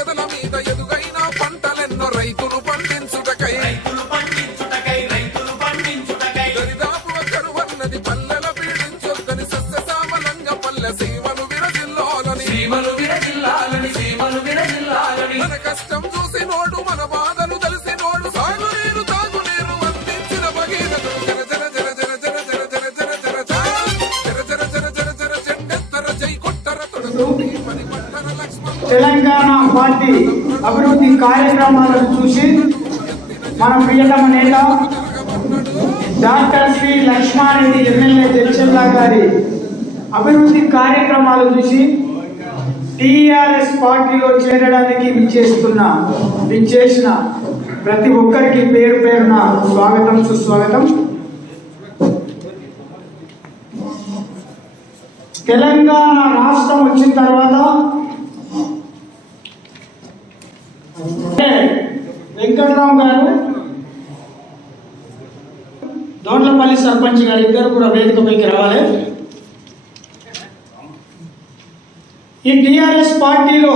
ఎదల మీద ఎదుగైన పంటలెన్నో రైతులు పండించుటకై దరిదాపు కరువన్నది పల్లెల పీడించొద్దని సస్యశ్యామలంగా పల్లె సీమలు విరజిల్లాలని మన కష్టం చూసి నోడు మన బాధలు తెలిసి నోడు సాగునీరు తాగునీరు అందించిన భగీరథుడు జన జన జన జన జన జన జన జన జన జన జన జన జన జన చెండెత్తర జై కొట్టర తొడగోటి పని పట్టణ లక్ష్మణ తెలంగాణ పార్టీ అభివృద్ధి కార్యక్రమాలను చూసి మన ప్రియతమ నేత డాక్టర్ శ్రీ లక్ష్మారెడ్డి ఎమ్మెల్యే జడ్చర్ల గారి అభివృద్ధి కార్యక్రమాలు చూసి టీఆర్ఎస్ పార్టీలో చేరడానికి విచ్చేసిన ప్రతి ఒక్కరికి పేరు పేరున స్వాగతం సుస్వాగతం. తెలంగాణ రాష్ట్రం వచ్చిన తర్వాత వెంకట్రావు గారు, దోండ్లపల్లి సర్పంచ్ గారు ఇద్దరు కూడా వేదికపైకి రావాలి. ఈ టీఆర్ఎస్ పార్టీలో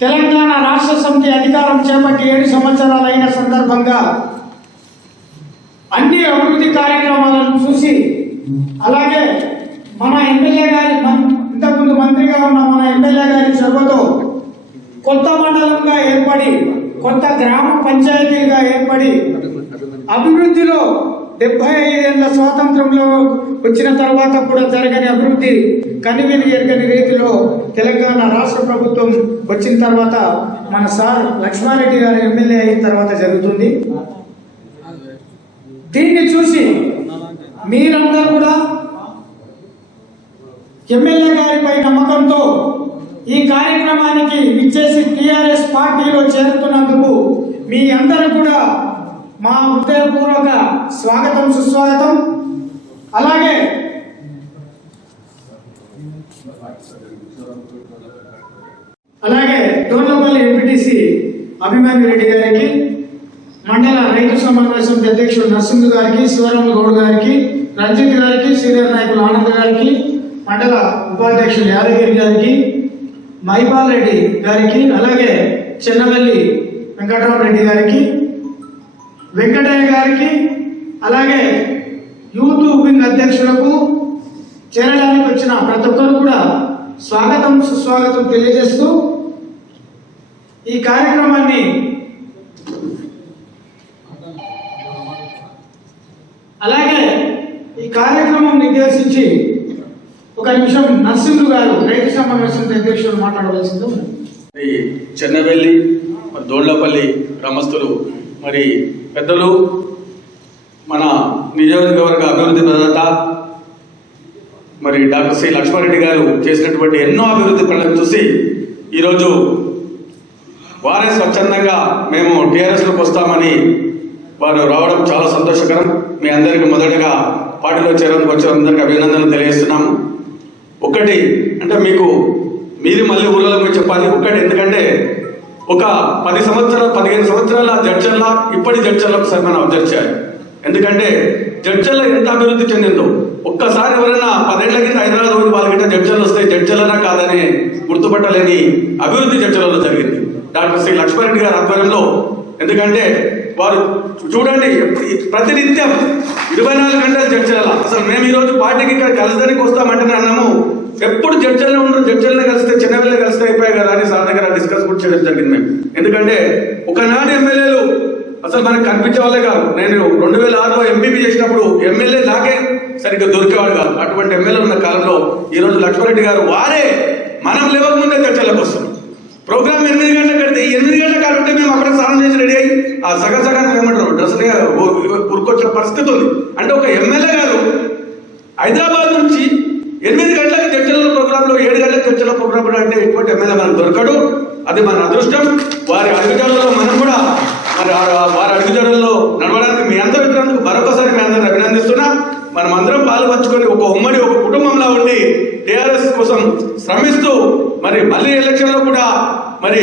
తెలంగాణ రాష్ట్ర సమితి అధికారం చేపట్టి 7 సంవత్సరాలైన సందర్భంగా అన్ని అభివృద్ధి కార్యక్రమాలను చూసి, అలాగే మన ఎమ్మెల్యే గారి ఇంతకుముందు మంత్రిగా ఉన్న మన ఎమ్మెల్యే గారి చొరవతో కొత్త మండలంగా ఏర్పడి, కొత్త గ్రామ పంచాయతీగా ఏర్పడి అభివృద్ధిలో 75 ఏళ్ల స్వాతంత్రంలో వచ్చిన తర్వాత కూడా జరగని అభివృద్ధి కనివిని ఎరగని రీతిలో తెలంగాణ రాష్ట్ర ప్రభుత్వం వచ్చిన తర్వాత మన సార్ లక్ష్మారెడ్డి గారు ఎమ్మెల్యే అయిన తర్వాత జరుగుతుంది. దీన్ని చూసి మీరందరూ కూడా ఎమ్మెల్యే గారిపై నమ్మకంతో ఈ కార్యక్రమానికి విచ్చేసి టీఆర్ఎస్ పార్టీలో చేరుతున్నందుకు మీ అందరూ కూడా మా హృదయపూర్వక స్వాగతం సుస్వాగతం. అలాగే దోండ్లపల్లి ఎంపీటీసీ అభిమన్యు రెడ్డి గారికి, మండల రైతు సమన్వయ సమితి అధ్యక్షుడు నరసింహ గారికి, శివరామ గౌడ్ గారికి, రంజిత్ గారికి, సీనియర్ నాయకులు ఆనంద్ గారికి, మండల ఉపాధ్యక్షులు యాదగిరి గారికి, మైపాల్ రెడ్డి గారికి, అలాగే చెన్నవల్లి వెంకటరామరెడ్డి గారికి, వెంకటయ్య గారికి, అలాగే యూత్ వింగ్ అధ్యక్షులకు, చేరడానికి వచ్చిన ప్రతి ఒక్కరు కూడా స్వాగతం సుస్వాగతం తెలియజేస్తూ ఈ కార్యక్రమాన్ని నిర్దేశించి ఒక నిమిషం నరసింహు గారు రైతు సమన్వయ సమితి అధ్యక్షులు మాట్లాడవలసింది. చెన్నవెల్లి దోండ్లపల్లి గ్రామస్తులు, మరి పెద్దలు, మన నియోజకవర్గ అభివృద్ధి ప్రదాత మరి డాక్టర్ శ్రీ లక్ష్మారెడ్డి గారు చేసినటువంటి ఎన్నో అభివృద్ధి పనులను చూసి ఈరోజు వారే స్వచ్ఛందంగా మేము టీఆర్ఎస్లోకి వస్తామని వారు రావడం చాలా సంతోషకరం. మీ అందరికీ మొదటగా పార్టీలో చేరడానికి వచ్చిన అందరికీ అభినందనలు తెలియజేస్తున్నాము. ఒకటి అంటే మీరు మళ్ళీ ఊళ్ళో మీరు చెప్పాలి. ఒకటి ఎందుకంటే ఒక 15 సంవత్సరాల జడ్చర్ల ఇప్పటి జడ్చర్లకు సార్ మనం అబ్జర్వ్ చేయాలి. ఎందుకంటే జడ్చర్ల ఎంత అభివృద్ధి చెందిందో ఒక్కసారి ఎవరైనా 10 ఏళ్ల కింద హైదరాబాద్ పోయి వాళ్ళ గిట్ట జడ్చర్లు వస్తే జడ్చర్లనా కాదని గుర్తుపట్టలేని అభివృద్ధి జడ్చర్లలో జరిగింది డాక్టర్ శ్రీ లక్ష్మారెడ్డి గారి ఆధ్వర్యంలో. ఎందుకంటే వారు చూడండి ప్రతినిత్యం 24 గంటలు జడ్చర్ల. అసలు మేము ఈరోజు పార్టీకి ఇక్కడ కలిసడానికి వస్తామంటేనే అన్నాము, ఎప్పుడు జడ్చర్లో ఉండరు, జడ్చర్లో కలిస్తే చిన్నపిల్లలు కలిస్తే అయిపోయాయి కదా అని సార్ దగ్గర డిస్కస్ కూడా చేయడం జరిగింది మేము. ఎందుకంటే ఒకనాటి ఎమ్మెల్యేలు అసలు మనకు కనిపించే వాళ్ళే కాదు. నేను 2006లో ఎంపీపీ చేసినప్పుడు ఎమ్మెల్యే నాకే సరిగ్గా దొరికేవాడు కాదు. అటువంటి ఎమ్మెల్యేలు ఉన్న కాలంలో ఈరోజు లక్ష్మారెడ్డి గారు వారే మనం లేవక ముందే చర్చలకు వస్తున్నాం. ప్రోగ్రామ్ 8 గంటలకు కడితే 8 గంటలకు కాబట్టి మేము అక్కడ స్నానం చేసి రెడీ అయ్యి ఆ సగం ఏమంటారు డ్రెస్సులుగా ఉరుకొచ్చిన పరిస్థితి ఉంది. అంటే ఒక ఎమ్మెల్యే గారు హైదరాబాద్ నుంచి 8 గంటలకు చర్చల ప్రోగ్రాంలో 7 గంటలకు చర్చల ప్రోగ్రాం అంటే ఎటువంటి ఎమ్మెల్యే మనకు దొరకడు. అది మన అదృష్టం. వారి అడుగుజాడల్లో మనం కూడా వారి అడుగుజాడల్లో నడవడానికి మీ అందరూ వచ్చినందుకు మరొకసారి మీ అందరిని అభినందిస్తున్నా. మనం అందరం పాలు పంచుకొని ఒక ఉమ్మడి ఒక కుటుంబంలో ఉండి టీఆర్ఎస్ కోసం శ్రమిస్తూ మరి మళ్ళీ ఎలక్షన్లో కూడా మరి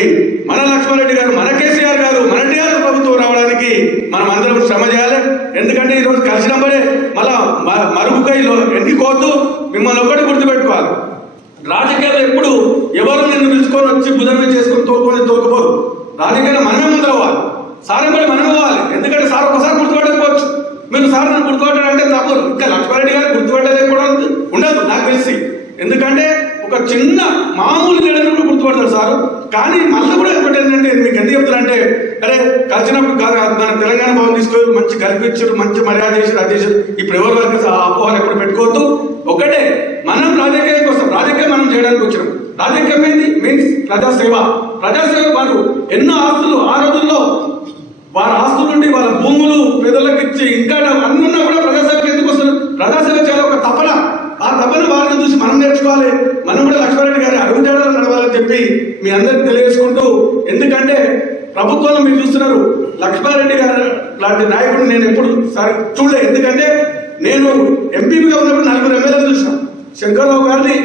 మన లక్ష్మారెడ్డి గారు, మన కేసీఆర్ గారు, మన టీఆర్ఎస్ ప్రభుత్వం రావడానికి మనం అందరం శ్రమ చేయాలి. ఎందుకంటే ఈరోజు కలిసినప్పుడే మళ్ళా మరుగుకైలో ఎన్నుకోవద్దు. మిమ్మల్ని ఒకటి గుర్తుపెట్టుకోవాలి, రాజకీయాలు ఎప్పుడు ఎవరు నిన్ను పిలుచుకొని వచ్చి భుజం మీద చేసుకొని తోలుకోరు. రాజకీయాలు మనమే ముందు అవ్వాలి, సార్ కూడా మనమే అవ్వాలి. ఎందుకంటే సార్ ఒకసారి గుర్తుపట్టకపోవచ్చు, మీరు సార్ నన్ను గుర్తుపట్టారంటే తప్పు. ఇంకా లక్ష్మారెడ్డి గారు గుర్తుపట్టలేదు కూడా ఉండదు నాకు తెలిసి. ఎందుకంటే ఒక చిన్న మామూలు లీడర్ కూడా గుర్తుపడతారు సార్. కానీ మళ్ళీ కూడా ఒకటి ఏంటంటే మీకు ఎందుకు చెప్తారంటే, అరే కలిసినప్పుడు కాదు మన తెలంగాణ భవన్ తీసుకొని మంచి కల్పించారు, మంచి మర్యాద చేశారు, అది చేశారు. ఇప్పుడు ఎవరి వరకు అపోహలు ఎప్పుడు పెట్టుకోవద్దు. ఒకటే, మనం రాజకీయం కోసం రాజకీయం మనం చేయడానికి వచ్చినాం. రాజకీయం ఏంటి మీన్స్ ప్రజాసేవ. ప్రజాసేవ వారు ఎన్నో ఆస్తులు ఆ రోజుల్లో వారి ఆస్తుల నుండి వాళ్ళ భూములు పేదలకు ఇచ్చి ఇంకా అన్నున్నా కూడా ప్రజాసేవకు ఎందుకు వస్తారు? ప్రజాసేవ చేయాలి ఒక తపన. ఆ తపన వారిని చూసి మనం నేర్చుకోవాలి. మనం కూడా లక్ష్మారెడ్డి గారి అడుగుజాడలు నడవాలని చెప్పి మీ అందరికి తెలియజేసుకుంటూ, ఎందుకంటే ప్రభుత్వంలో మీరు చూస్తున్నారు లక్ష్మారెడ్డి గారు లాంటి నాయకుడు నేను ఎప్పుడు చూడలేదు. ఎందుకంటే నేను ఎంపీగా ఉన్నప్పుడు 4 ఎమ్మెల్యేలు చూసాను. శంకర్రావు గారిని,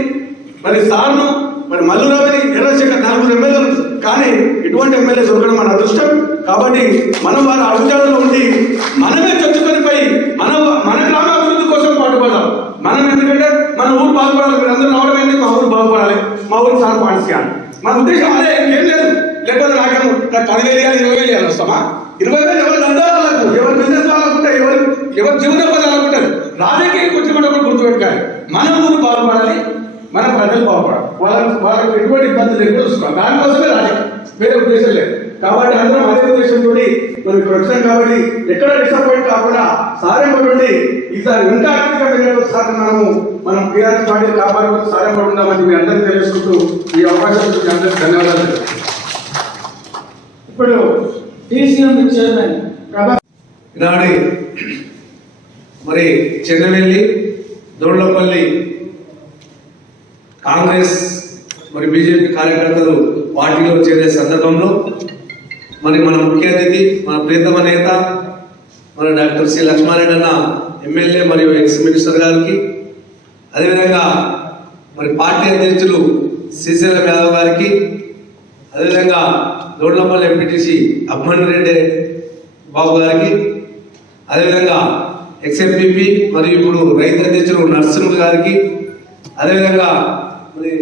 మరి సార్ను, మరి మల్లురావుని, ఎర్రశేఖర్ 4 ఎమ్మెల్యేలు. కానీ ఇటువంటి ఎమ్మెల్యే దొరకడం మన అదృష్టం. కాబట్టి మనం వారి అడుగుజాడలో ఉండి మనమే చొచ్చుకొని పోయి మన గ్రామాభివృద్ధి కోసం పాటుపడాలి. మనం ఎందుకంటే మన ఊరు బాగుపడాలి. మీరు అందరూ రావడం ఏంటి, మా ఊరు బాగుపడాలి, మా ఊరు సార్ పాయింట్స్ చేయాలి. మన ఉద్దేశం అదే, ఏం లేదు. లేకపోతే నాకేమో 10,000 ఇవ్వాలి, 20,000 ఇవ్వాలి వస్తామా? 20,000 ఎవరు అందరూ, ఎవరు బిజినెస్ వాళ్ళకుంటారు, ఎవరు జీవనోపాధి అనుకుంటారు. రాజకీయానికి వచ్చి మనం ఒకటి గుర్తుపెట్టుకోవాలి, మన ఊరు బాగుపడాలి, మన ప్రజలు బాగుపడాలి, వాళ్ళకి ఎటువంటి ఇబ్బందులు లేకుండా చూసుకోవాలి. దానికోసమే రాజకీయం, వేరే ఉద్దేశం లేదు. కాబట్టి అందరం అదే ఉద్దేశంతో మనం ఇక్కడ వచ్చాం. కాబట్టి ఎక్కడ డిసప్పాయింట్ కాకుండా సారేపడి ఈసారి ఇంకా అత్యంత సార్ మనం టీఆర్ఎస్ పార్టీని కాపాడుకుంటూ సారేపడి ఉందామని మీ అందరికీ తెలుసుకుంటూ ఈ అవకాశం అందరికీ ధన్యవాదాలు. ఇప్పుడు టీసీఎం చైర్మన్ ఈనాడు మరి చెన్నవెల్లి దోళ్లపల్లి కాంగ్రెస్ మరి బీజేపీ కార్యకర్తలు పార్టీలో చేరే సందర్భంలో మరి మన ముఖ్య అతిథి, మన ప్రియతమ నేత, మన డాక్టర్ సి లక్ష్మారెడ్డి అన్న ఎమ్మెల్యే మరియు ఎక్స్ మినిస్టర్ గారికి, అదేవిధంగా మరి పార్టీ అధ్యక్షులు శ్రీశైలం యాదవ్ గారికి, అదేవిధంగా దోళ్లపల్లి ఎంపీటీసీ అభిమన్యు రెడ్డి బాబు గారికి, అదేవిధంగా ఎక్స్ఎంపీపీ మరియు ఇప్పుడు రైతు అధ్యక్షులు నరసింహ గారికి, అదేవిధంగా మరి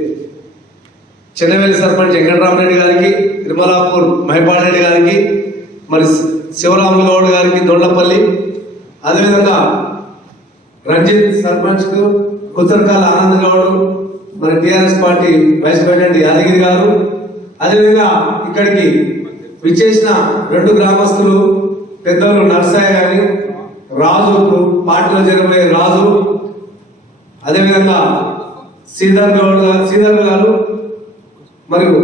చెన్నవెల్లి సర్పంచ్ వెంకటరామరెడ్డి గారికి, తిరుమలాపూర్ మహిపాల్ రెడ్డి గారికి, మరి శివరాములు గౌడ్ గారికి దొండపల్లి, అదేవిధంగా రంజిత్ సర్పంచ్ కుచర్కాల ఆనంద్ గౌడ్, మరి TRS party vice president Yadagiri గారు, అదేవిధంగా ఇక్కడికి విచ్చేసిన 2 గ్రామస్తులు పెద్దలు నర్సయ్య గారి, రాజు పార్టీలో చేరబోయే రాజు, అదేవిధంగా శ్రీధర్ గారు, మరియు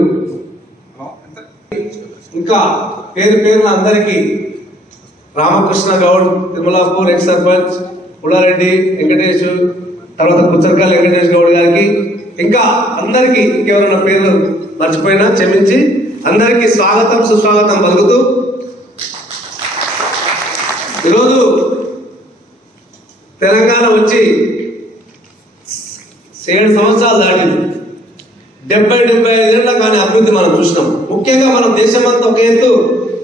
ఇంకా పేరున అందరికీ, రామకృష్ణ గౌడ్ తిరుమలాపూర్ ఎక్స్ సర్పంచ్, పుల్లారెడ్డి వెంకటేష్, తర్వాత కుచ్చర్కాల వెంకటేష్ గౌడ్ గారికి, ఇంకా అందరికీ ఇంకెవరైనా పేర్లు మర్చిపోయినా క్షమించి అందరికీ స్వాగతం సుస్వాగతం పలుకుతూ, ఈరోజు తెలంగాణ వచ్చి 7 సంవత్సరాలు దాటింది. 70-75 ఏళ్ళ కానీ అభివృద్ధి మనం చూసినాం. ముఖ్యంగా మనం దేశమంతా ఒక ఎత్తు,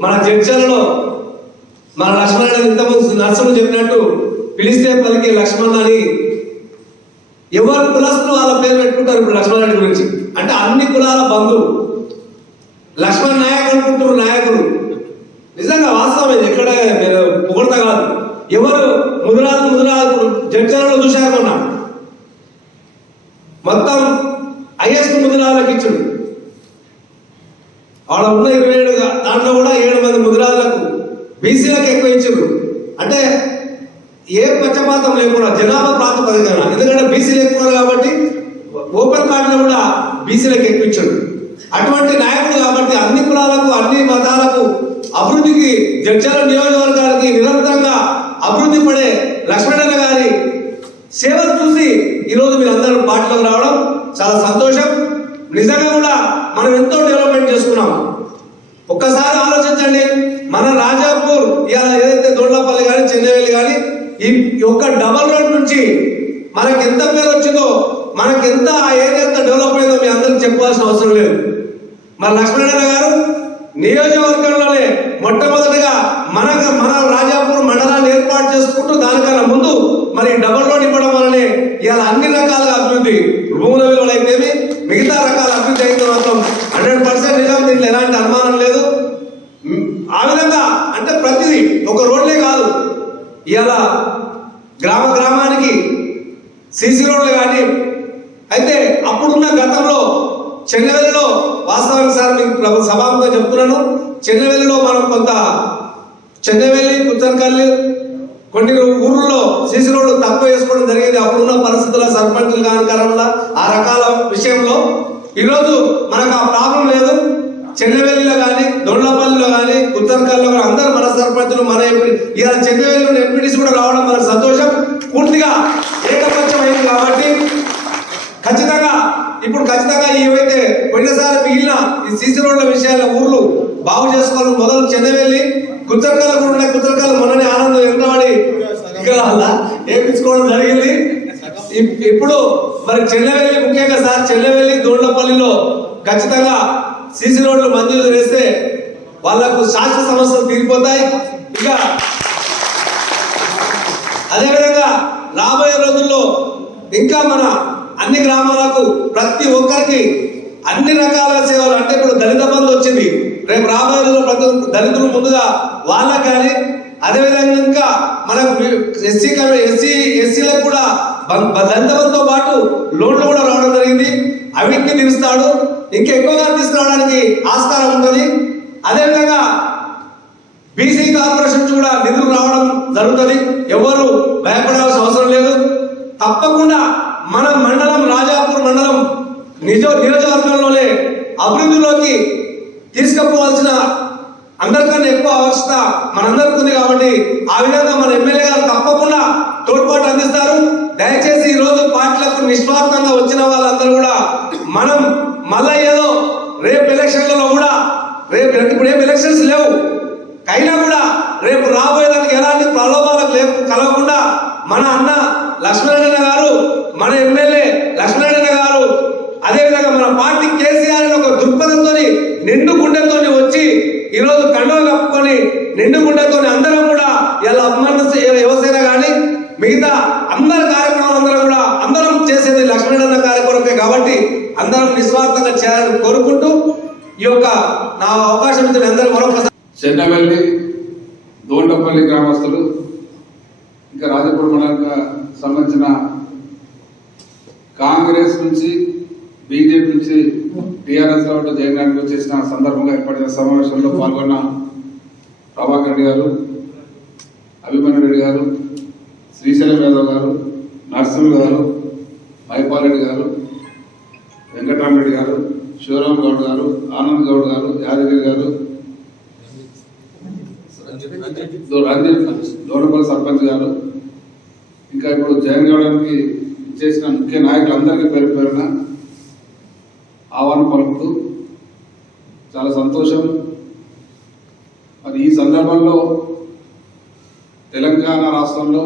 మన చర్చలలో మన లక్ష్మణ్ ఇంతకుముందు నర్సులు చెప్పినట్టు పిలిస్తే పలికి లక్ష్మణ్ అని ఎవరు కులస్తులు వాళ్ళ పేరు పెట్టుకుంటారు. ఇప్పుడు లక్ష్మణ్ గురించి అంటే అన్ని కులాల బంధువు లక్ష్మణ్ నాయక్ అనుకుంటారు. నాయకులు నిజంగా వాస్తవం, ఇది ఎక్కడ పొగడత కాదు. ఎవరు ముదిరాజు జడ్చలలో చూశారు మొన్న, మొత్తం హైయెస్ట్ ముదిరాజులకు ఇచ్చాడు. వాళ్ళ ఉన్న 27 దాంట్లో కూడా 7 మంది ముదిరాజులకు, బీసీలకు ఎక్కువ ఇచ్చారు. అంటే ఏ పక్షపాతం లేకుండా జనాభా ప్రాతిపదికన, ఎందుకంటే బీసీలు ఎక్కువ కాబట్టి ఓపెన్ కార్డులో కూడా బీసీలకు ఎక్కువ ఇచ్చాడు. అటువంటి నాయకుడు కాబట్టి అన్ని కులాలకు అన్ని మతాలకు అభివృద్ధికి జడ్చల నియోజకవర్గానికి నిరంతరంగా అభివృద్ధి పడే లక్ష్మణన్న గారి సేవలు చూసి ఈరోజు మీరు అందరూ పార్టీలోకి రావడం చాలా సంతోషం. నిజంగా కూడా మనం ఎంతో డెవలప్మెంట్ చేసుకున్నాం. ఒక్కసారి ఆలోచించండి, మన రాజాపూర్ ఇలా ఏదైతే దొండపల్లి కానీ చెన్నవెల్లి కానీ ఈ ఒక్క డబల్ రోడ్ నుంచి మనకి ఎంత పేరు వచ్చిందో, మనకి ఎంత ఆ ఏరియా ఎంత డెవలప్ అయిందో మీ అందరికి చెప్పాల్సిన అవసరం లేదు. మన లక్ష్మణన్న గారు నియోజకవర్గంలోనే మొట్టమొదటిగా మన రాజాపూర్ మండలాన్ని ఏర్పాటు చేసుకుంటూ దానికన్నా ముందు మరి డబల్ రోడ్ ఇవ్వడం వల్లనే ఇలా అన్ని రకాలుగా అభివృద్ధి, భూముల విలువలు అయితేమి మిగతా రకాల అభివృద్ధి అయితే మాత్రం 100% నిజం, దీంట్లో ఎలాంటి అనుమానం లేదు. ఆ విధంగా అంటే ప్రతిదీ ఒక రోడ్లే కాదు, ఇవాళ గ్రామానికి సీసీ రోడ్లు కానీ అయితే అప్పుడున్న గతంలో చెన్నవెల్లిలో వాస్తవానికి సార్ మీకు సభాముగా చెప్తున్నాను, చెన్నవెల్లిలో మనం కొంత చెన్నవెల్లి కుత్తనకల్లి కొన్ని ఊర్లలో సీసీ రోడ్లు తక్కువ వేసుకోవడం జరిగింది. అప్పుడున్న పరిస్థితుల సర్పంచులు కానీ కారణంగా ఆ రకాల విషయంలో ఈరోజు మనకు ఆ ప్రాబ్లం లేదు. చెన్నవెల్లిలో కానీ దొండ్లపల్లిలో కానీ కుత్తనకల్లిలో కానీ అందరూ మన సర్పంచులు మన ఇవాళ చెన్నవెల్లిలో ఎంపీటీసీ కూడా రావడం మనకు సంతోషం. పూర్తిగా ఏకపక్షం అయింది కాబట్టి ఖచ్చితంగా ఏవైతే పోయినసారి మిగిలిన ఈ సీసీ రోడ్ల విషయాల ఊర్లు బాగు చేసుకోవాలని మొదలు చెన్నవెల్లి కుత్తనకల్లి కూడా ఉన్నాయి. కుత్తనకల్లి మొన్ననే ఆనందం ఎంతవాడి ఇక్కడ వేయించుకోవడం జరిగింది. ఇప్పుడు మరి చెన్నవెల్లి ముఖ్యంగా సార్ చెన్నవెల్లి దొండ్లపల్లిలో ఖచ్చితంగా సీసీ రోడ్లు మంజూరు చేస్తే వాళ్లకు శాశ్వత సమస్యలు తీరిపోతాయి. ఇక అదేవిధంగా రాబోయే రోజుల్లో ఇంకా మన అన్ని గ్రామాలకు ప్రతి ఒక్కరికి అన్ని రకాల సేవలు అంటే ఇప్పుడు దళిత బంధు వచ్చింది, రేపు రాబోయే రోజుల్లో ప్రతి దళితులు ముందుగా వాళ్ళకి కానీ అదేవిధంగా ఇంకా మనకు ఎస్సీలకు కూడా దళిత బంధుతో పాటు లోన్లు కూడా రావడం జరిగింది. అవిటిని తీరుస్తాడు, ఇంకా ఎక్కువగా తీసుకురావడానికి ఆస్కారం ఉంటుంది. అదేవిధంగా బీసీ కార్పొరేషన్ కూడా నిధులు రావడం జరుగుతుంది. ఎవరు భయపడాల్సిన అవసరం లేదు. తప్పకుండా మన మండలం రాజాపూర్ మండలం నియోజకవర్గంలోనే అభివృద్ధిలోకి తీసుకుపోవాల్సిన అందరికన్నా ఎక్కువ అవస్థ మనందరికీ ఉంది కాబట్టి ఆ విధంగా మన ఎమ్మెల్యే గారు తప్పకుండా తోడ్పాటు అందిస్తారు. దయచేసి ఈ రోజు పార్టీలకు నిస్వార్థంగా వచ్చిన వాళ్ళందరూ కూడా మనం మళ్ళా ఏదో రేపు ఎలక్షన్లలో కూడా ఇప్పుడు ఏం ఎలక్షన్స్ లేవు అయినా కూడా రేపు రాబోయేదానికి ఎలాంటి ప్రలోభాలకు కలగకుండా మన అన్న లక్ష్మీనారాయణ గారు, మన ఎమ్మెల్యే లక్ష్మీనారాయణ గారు, అదేవిధంగా మన పార్టీ కేసీఆర్ ఒక దృక్పథంతో నిండు గుండెతో వచ్చి ఈరోజు కండువ కప్పుకొని నిండు గుండెతో అందరం కూడా ఇలా యువసేన కానీ మిగతా అందరి కార్యక్రమాలు అందరం చేసేది లక్ష్మీనారాయణ కార్యక్రమమే కాబట్టి అందరం నిస్వార్థంగా చేయాలని కోరుకుంటూ ఈ యొక్క నా అవకాశం ఇచ్చిన అందరూ మరొకసారి చెన్నవెల్లి దోండపల్లి గ్రామస్తులు ఇంకా రాజపూర్ మండలానికి సంబంధించిన కాంగ్రెస్ నుంచి బీజేపీ నుంచి టీఆర్ఎస్ లో జయనానికి వచ్చేసిన సందర్భంగా ఏర్పడిన సమావేశంలో పాల్గొన్న ప్రభాకర్ రెడ్డి గారు, అభిమన్యు రెడ్డి గారు, శ్రీశైలం యాదవ్ గారు, నరసింహ గారు, మైపాల్ రెడ్డి గారు, వెంకటరామరెడ్డి గారు, శివరామ్ గౌడ్ గారు, ఆనంద్ గౌడ్ గారు, యాదగిరి గారు, రంజిత్ దోనపల్లి సర్పంచ్ గారు, ఇంకా ఇప్పుడు జైన్ గౌడానికి చేసిన ముఖ్య నాయకులందరికీ పేరు పేరున ఆహ్వానం పలుకుతూ చాలా సంతోషం. మరి ఈ సందర్భంలో తెలంగాణ రాష్ట్రంలో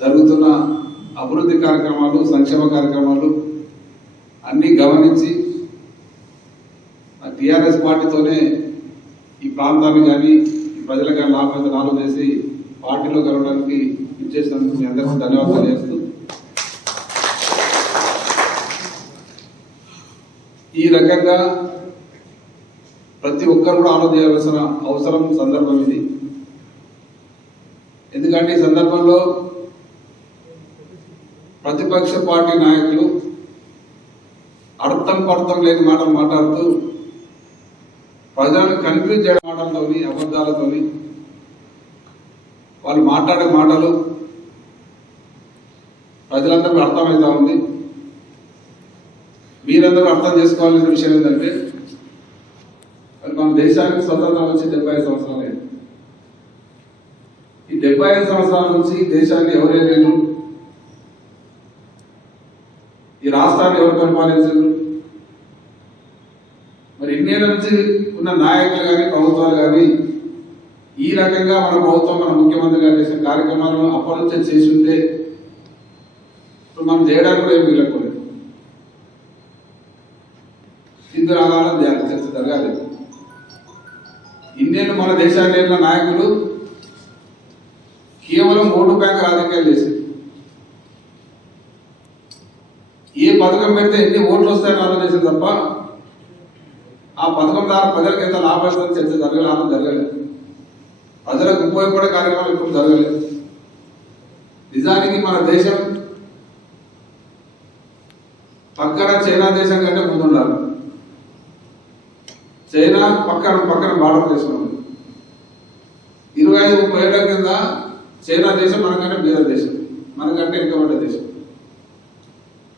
జరుగుతున్న అభివృద్ధి కార్యక్రమాలు, సంక్షేమ కార్యక్రమాలు అన్నీ గమనించి టీఆర్ఎస్ పార్టీతోనే ఈ ప్రాంతాన్ని కానీ ఈ ప్రజలకు కానీ లాభం చేసి పార్టీలో కలవడానికి ఇచ్చేసినందుకు మీ అందరికీ ధన్యవాదాలు చేస్తూ ఈ రకంగా ప్రతి ఒక్కరు కూడా ఆలోచించాల్సిన అవసరం సందర్భం ఇది. ఎందుకంటే ఈ సందర్భంలో ప్రతిపక్ష పార్టీ నాయకులు అర్థం పర్థం లేని మాటలు మాట్లాడుతూ ప్రజలను కన్ఫ్యూజ్ చేయడం మాటలతోని, అబద్ధాలతోని వాళ్ళు మాట్లాడే మాటలు ప్రజలందరికీ అర్థమవుతా ఉంది. మీరందరూ అర్థం చేసుకోవాల్సిన విషయం ఏంటంటే మన దేశానికి స్వతంత్రం వచ్చి 75 సంవత్సరాలు అయింది. ఈ 75 సంవత్సరాల నుంచి దేశాన్ని ఎవరైనా ఈ రాష్ట్రాన్ని ఎవరు పరిపాలించారు? మరి ఇన్నేళ్ళ నుంచి ఉన్న నాయకులు కానీ ప్రభుత్వాలు కానీ ఈ రకంగా మన ప్రభుత్వం, మన ముఖ్యమంత్రి గారు చేసిన కార్యక్రమాలను అప్పటి నుంచే చేసి ఉంటే ఇప్పుడు మనం చేయడానికి కూడా ఏం మిగలకూడదు. సింధు రాగాలను చర్చ జరగాలి. ఇన్నేళ్ళు మన దేశాన్ని వెళ్ళిన నాయకులు కేవలం ఓటు బ్యాంక్ రాజకీయాలు చేశారు. ఏ పథకం పెడితే ఎన్ని ఓట్లు వస్తాయని ఆలోచించింది తప్ప ఆ పథకం ద్వారా ప్రజలకు ఎంత లాభం చర్చ జరగలేదు. ప్రజలకు ఉపయోగపడే కార్యక్రమాలు ఇప్పుడు జరగలేదు. నిజానికి మన దేశం పక్కన చైనా దేశం కంటే ముందుండాలి. చైనా పక్కన భారతదేశం ఉంది. 25-30 ఏళ్ల కింద చైనా దేశం మనకంటే మీద దేశం, మనకంటే ఎక్కువ దేశం.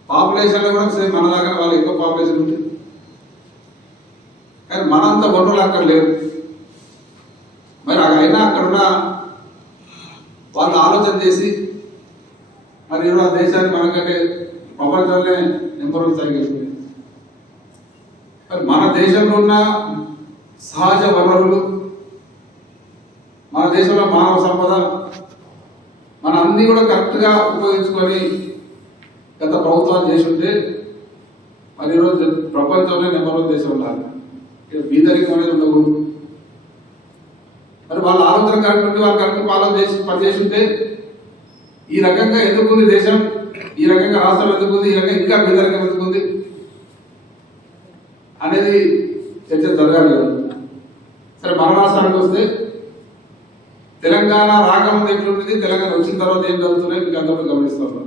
పాపులేషన్లో కూడా సేమ్ మనలాగా వాళ్ళు ఎక్కువ పాపులేషన్ ఉంది. కానీ మనంత వనరులు అక్కడ లేవు. మరి అయినా అక్కడున్న వాళ్ళు ఆలోచన చేసి మరి ఆ దేశాన్ని మనకంటే ప్రపంచంలోనే నెంబర్ 1 స్థాయికి వెళ్తుంది. మరి మన దేశంలో ఉన్న సహజ వనరులు, మన దేశంలో మానవ సంపద మన అన్ని కూడా కరెక్ట్గా ఉపయోగించుకొని గత ప్రభుత్వాలు చేసి ఉంటే మరి ఈరోజు ప్రపంచంలో నెంబర్ 1 దేశం ఉండాలి. బీదరికం అనేది ఉండకూడదు. మరి వాళ్ళ ఆలోచన కరెక్ట్ వాళ్ళు కరెక్ట్ పాలన చేసి పనిచేసి ఉంటే ఈ రకంగా ఎందుకుంది దేశం, ఈ రకంగా రాష్ట్రం ఎందుకుంది, ఈ రకంగా ఇంకా బీదరికం ఎందుకుంది అనేది చర్చ జరగాలి. సరే, మన రాష్ట్రానికి వస్తే తెలంగాణ రాకముందు ఎట్లుంటుంది, తెలంగాణ వచ్చిన తర్వాత ఏం జరుగుతున్నాయి మీకు అందరూ గమనిస్తున్నాం.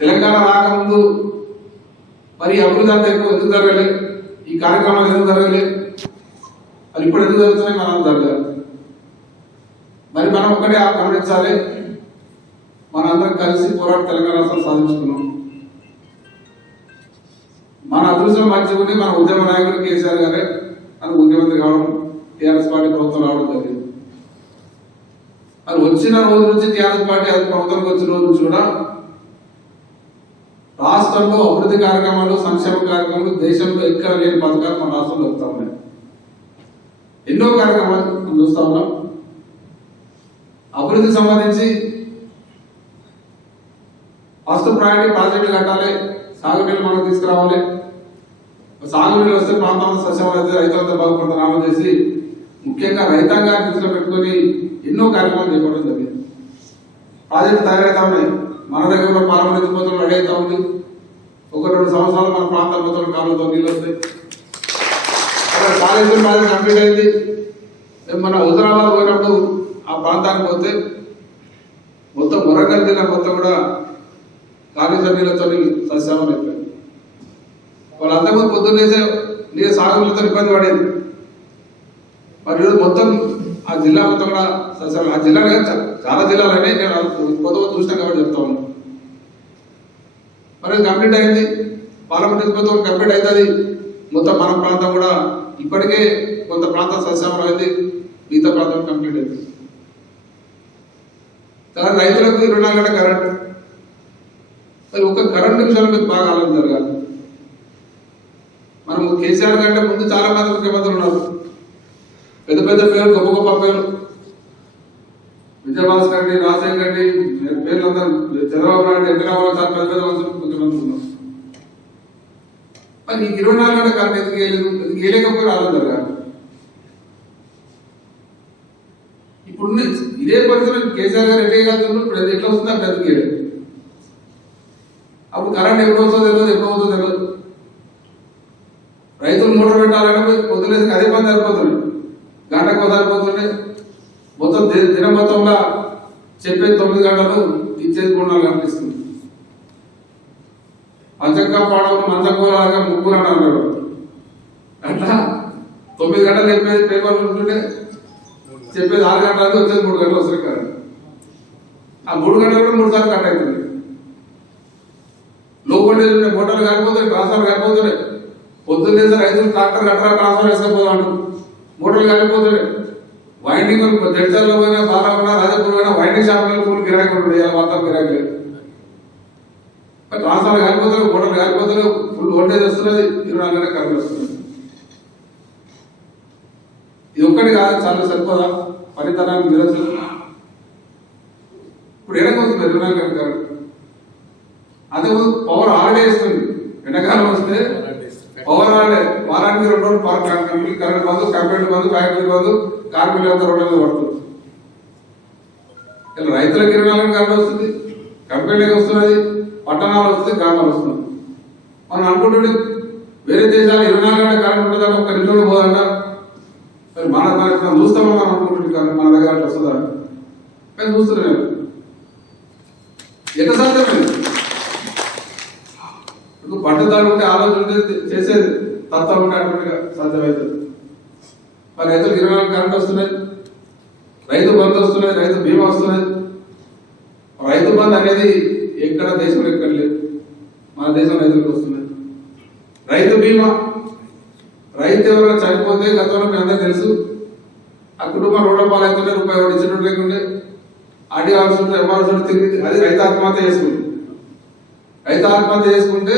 తెలంగాణ రాకముందు మరి అభివృద్ధి అంతా ఎక్కువ ఎందుకు జరగలేదు, ఈ కార్యక్రమాలు ఎందుకు జరగలేదు, మరి ఇప్పుడు ఎందుకు జరుగుతున్నాయి మనం జరగాలి. మరి మనం ఒక్కటే గమనించాలి, మనందరం కలిసి పోరాట తెలంగాణ రాష్ట్రం సాధించుకున్నాం. మన అదృష్టం మంచిగుండి మన ఉద్యమ నాయకుడు కేసీఆర్ గారే మనకు ముఖ్యమంత్రి కావడం, టీఆర్ఎస్ పార్టీ ప్రభుత్వం రావడం జరిగింది. మరి వచ్చిన రోజు నుంచి టీఆర్ఎస్ పార్టీ ప్రభుత్వంకి వచ్చిన రోజు నుంచి కూడా రాష్ట్రంలో అభివృద్ధి కార్యక్రమాలు, సంక్షేమ కార్యక్రమాలు దేశంలో ఎక్కడ లేని పథకాలు మన రాష్ట్రంలో వస్తూ ఉన్నాయి. ఎన్నో కార్యక్రమాలు మనం చూస్తా ఉన్నాం. అభివృద్ధికి సంబంధించి ఫస్ట్ ప్రయారిటీ ప్రాజెక్టులు కట్టాలి, సాగునీళ్ళు మనం తీసుకురావాలి. సాగునీళ్ళు వస్తే ప్రాంతంలో సస్యవాళ్ళు అయితే రైతులంతా బాగుపడతారు ఆలోచన చేసి ముఖ్యంగా రైతాంగాన్ని దృష్టిలో పెట్టుకొని ఎన్నో కార్యక్రమాలు చేపట్టడం జరిగింది. ప్రాజెక్టు తయారవుతా ఉన్నాయి. మన దగ్గర కూడా పార్లమెంట్ పోతులు రెడీ అవుతా ఉంది. 1-2 సంవత్సరాలు మన ప్రాంతాల మొత్తం కాలంతో నీళ్ళు వస్తాయి. అక్కడ కాళేశ్వరం ప్రాజెక్ట్ కంప్లీట్ అయింది. మన హుజరాబాద్ పోయినప్పుడు ఆ ప్రాంతానికి పోతే మొత్తం వరంగల్ జిల్లా మొత్తం కూడా కాళేశ్వరం నీళ్ళతో సస్యమని చెప్పారు. వాళ్ళు అంతకుముందు పొద్దున్నేసే నీళ్ళ సాగులతో ఇబ్బంది పడేది. మరి మొత్తం ఆ జిల్లా మొత్తం కూడా సస్యం, ఆ జిల్లా చాలా జిల్లాలనే నేను కొత్త చూసినా కాబట్టి చెప్తా ఉన్నాను. మరి కంప్లీట్ అయింది, పార్లమెంట్ ప్రభుత్వం కంప్లీట్ అవుతుంది. మొత్తం మన ప్రాంతం కూడా ఇప్పటికే కొంత ప్రాంతం సస్యామలం అయింది, మిగతా ప్రాంతం కంప్లీట్ అయింది. తర్వాత రైతులకు 24 గంటల కరెంట్. మరి ఒక కరెంటు విషయంలో మీకు బాగా ఆలోచన జరగాలి. మనం కేసీఆర్ కంటే ముందు చాలా మంది ముఖ్యమంత్రులు ఉన్నారు. పెద్ద పెద్ద పేర్లు, గొప్ప గొప్ప పేర్లు, విజయభాస్కర్ రెడ్డి, రాజశేఖర రెడ్డి పేర్లందరూ, చంద్రబాబు నాయుడు, ఎన్టీ రామారావు చాలా పెద్ద పెద్ద ముఖ్యమంత్రులు ఉన్నారు. మరి 24 గంటల కరెంట్ ఎందుకు వేయలేకపోయి ఆలోచన జరగాలి. ఇప్పుడు ఇదే పరిస్థితులు కేసీఆర్ గారు ఎట్లా కాదు, ఇప్పుడు ఎట్లా వస్తుందో అప్పుడు ఎందుకు వేయలేదు. అప్పుడు కరెంట్ ఎప్పుడు వస్తుందో తెలియదు, ఎప్పుడు అవుతుందో తెలియదు. రైతులు మోటార్ పెట్టాలంటే పొద్దులేసి అదే పని సరిపోతుంది, గంటకు సరిపోతుండే. మొత్తం దినం మొత్తంలో చెప్పేది 9 గంటలు, ఇచ్చేది 3-4 గంటలు ఇస్తుంది. పంచక్క పాడవలు మంచకూరలాగా 3 గంటలు అన్నాడు. అట్లా 9 గంటలు చెప్పేది పేపర్లు ఉంటుండే, చెప్పేది 6 గంటలకు వచ్చేది 3 గంటలు వస్తుంది కదా. ఆ 3 గంటలు కూడా 3 సార్లు కట్ అవుతుంది. లో వోల్టేజ్ ఉండే మోటార్లు కాలిపోతున్నాయి, ట్రాన్స్ఫార్మర్ కాలిపోతున్నాయి. పొద్దున్నే రైతులు ట్రాక్టర్ కట్టరా ట్రాన్స్ఫర్ వేసుకోపోదాం, మోటార్లు కాలిపోతున్నాయి. వైండింగ్ జడ్చర్లో పోయినా, బాగా రాజపూర్ పోయినా వైండింగ్ షాపులు ఫుల్ గిరాకీ ఉంటుంది, ఇలా మొత్తం గిరాకీ లేదు. ట్రాన్స్ఫార్మర్ కాలిపోతారు, మోటార్లు కాలిపోతారు, ఫుల్ వోల్టేజ్ వస్తున్నది, 24 గంటల కరెంట్ వస్తుంది. ఇది ఒక్కటి కాదు, చాలా సరిపోదా పనితనానికి నిరంతరం. ఇప్పుడు ఎడకొస్తుంది 24 గంటల కరెంట్. అదే పవర్ హాలిడే ఇస్తుంది. ఎండాకాలం వస్తే పవర్ హాలిడే, వారానికి 2 రోజులు కంపెనీ కరెంట్ బంద్, కంపెనీ బంద్, ఫ్యాక్టరీ బంద్, కార్మికులు అంతా రోడ్ల మీద పడుతుంది. ఇలా రైతులకు 24 గంటల కరెంట్ వస్తుంది, కంపెనీలకు వస్తున్నది, పట్టణాలు వస్తే గ్రామాలు వస్తున్నాం. మనం అనుకుంటుండే వేరే దేశాలు 24 గంటల కరెంట్ ఉంటుందని ఒక్క నిమిషంలో పోదంట. మరి మనం చూస్తామో మనం అనుకుంటుంది కానీ మన దగ్గర అట్లా వస్తుందా? కానీ చూస్తున్నాం. ఎంత సాధ్యమైంది? ఇప్పుడు పట్టుదల ఉంటే ఆలోచన ఉంటే చేసేది, తత్వం ఉంటే అటువంటిగా సాధ్యమవుతుంది. మరి రైతులకు 24 కరెంట్ వస్తున్నాయి, రైతు బంధు వస్తున్నది, రైతు బీమా వస్తున్నది. రైతు బంధు అనేది ఎక్కడ దేశంలో ఎక్కడ లేదు, మన దేశం రైతులకు వస్తున్నది. రైతు బీమా, రైతు ఎవరైనా చనిపోతే గతంలో మీ అందరూ తెలుసు, ఆ కుటుంబం రూపాయలు అవుతుంటే రూపాయి ఒకటి ఇచ్చినట్టు లేకుంటే ఆడి ఆఫీస్ ఉంటే ఎంఆర్ఎస్ ఉంటే తిరిగి అది రైతు ఆత్మహత్య చేసుకుంది. రైతు ఆత్మహత్య చేసుకుంటే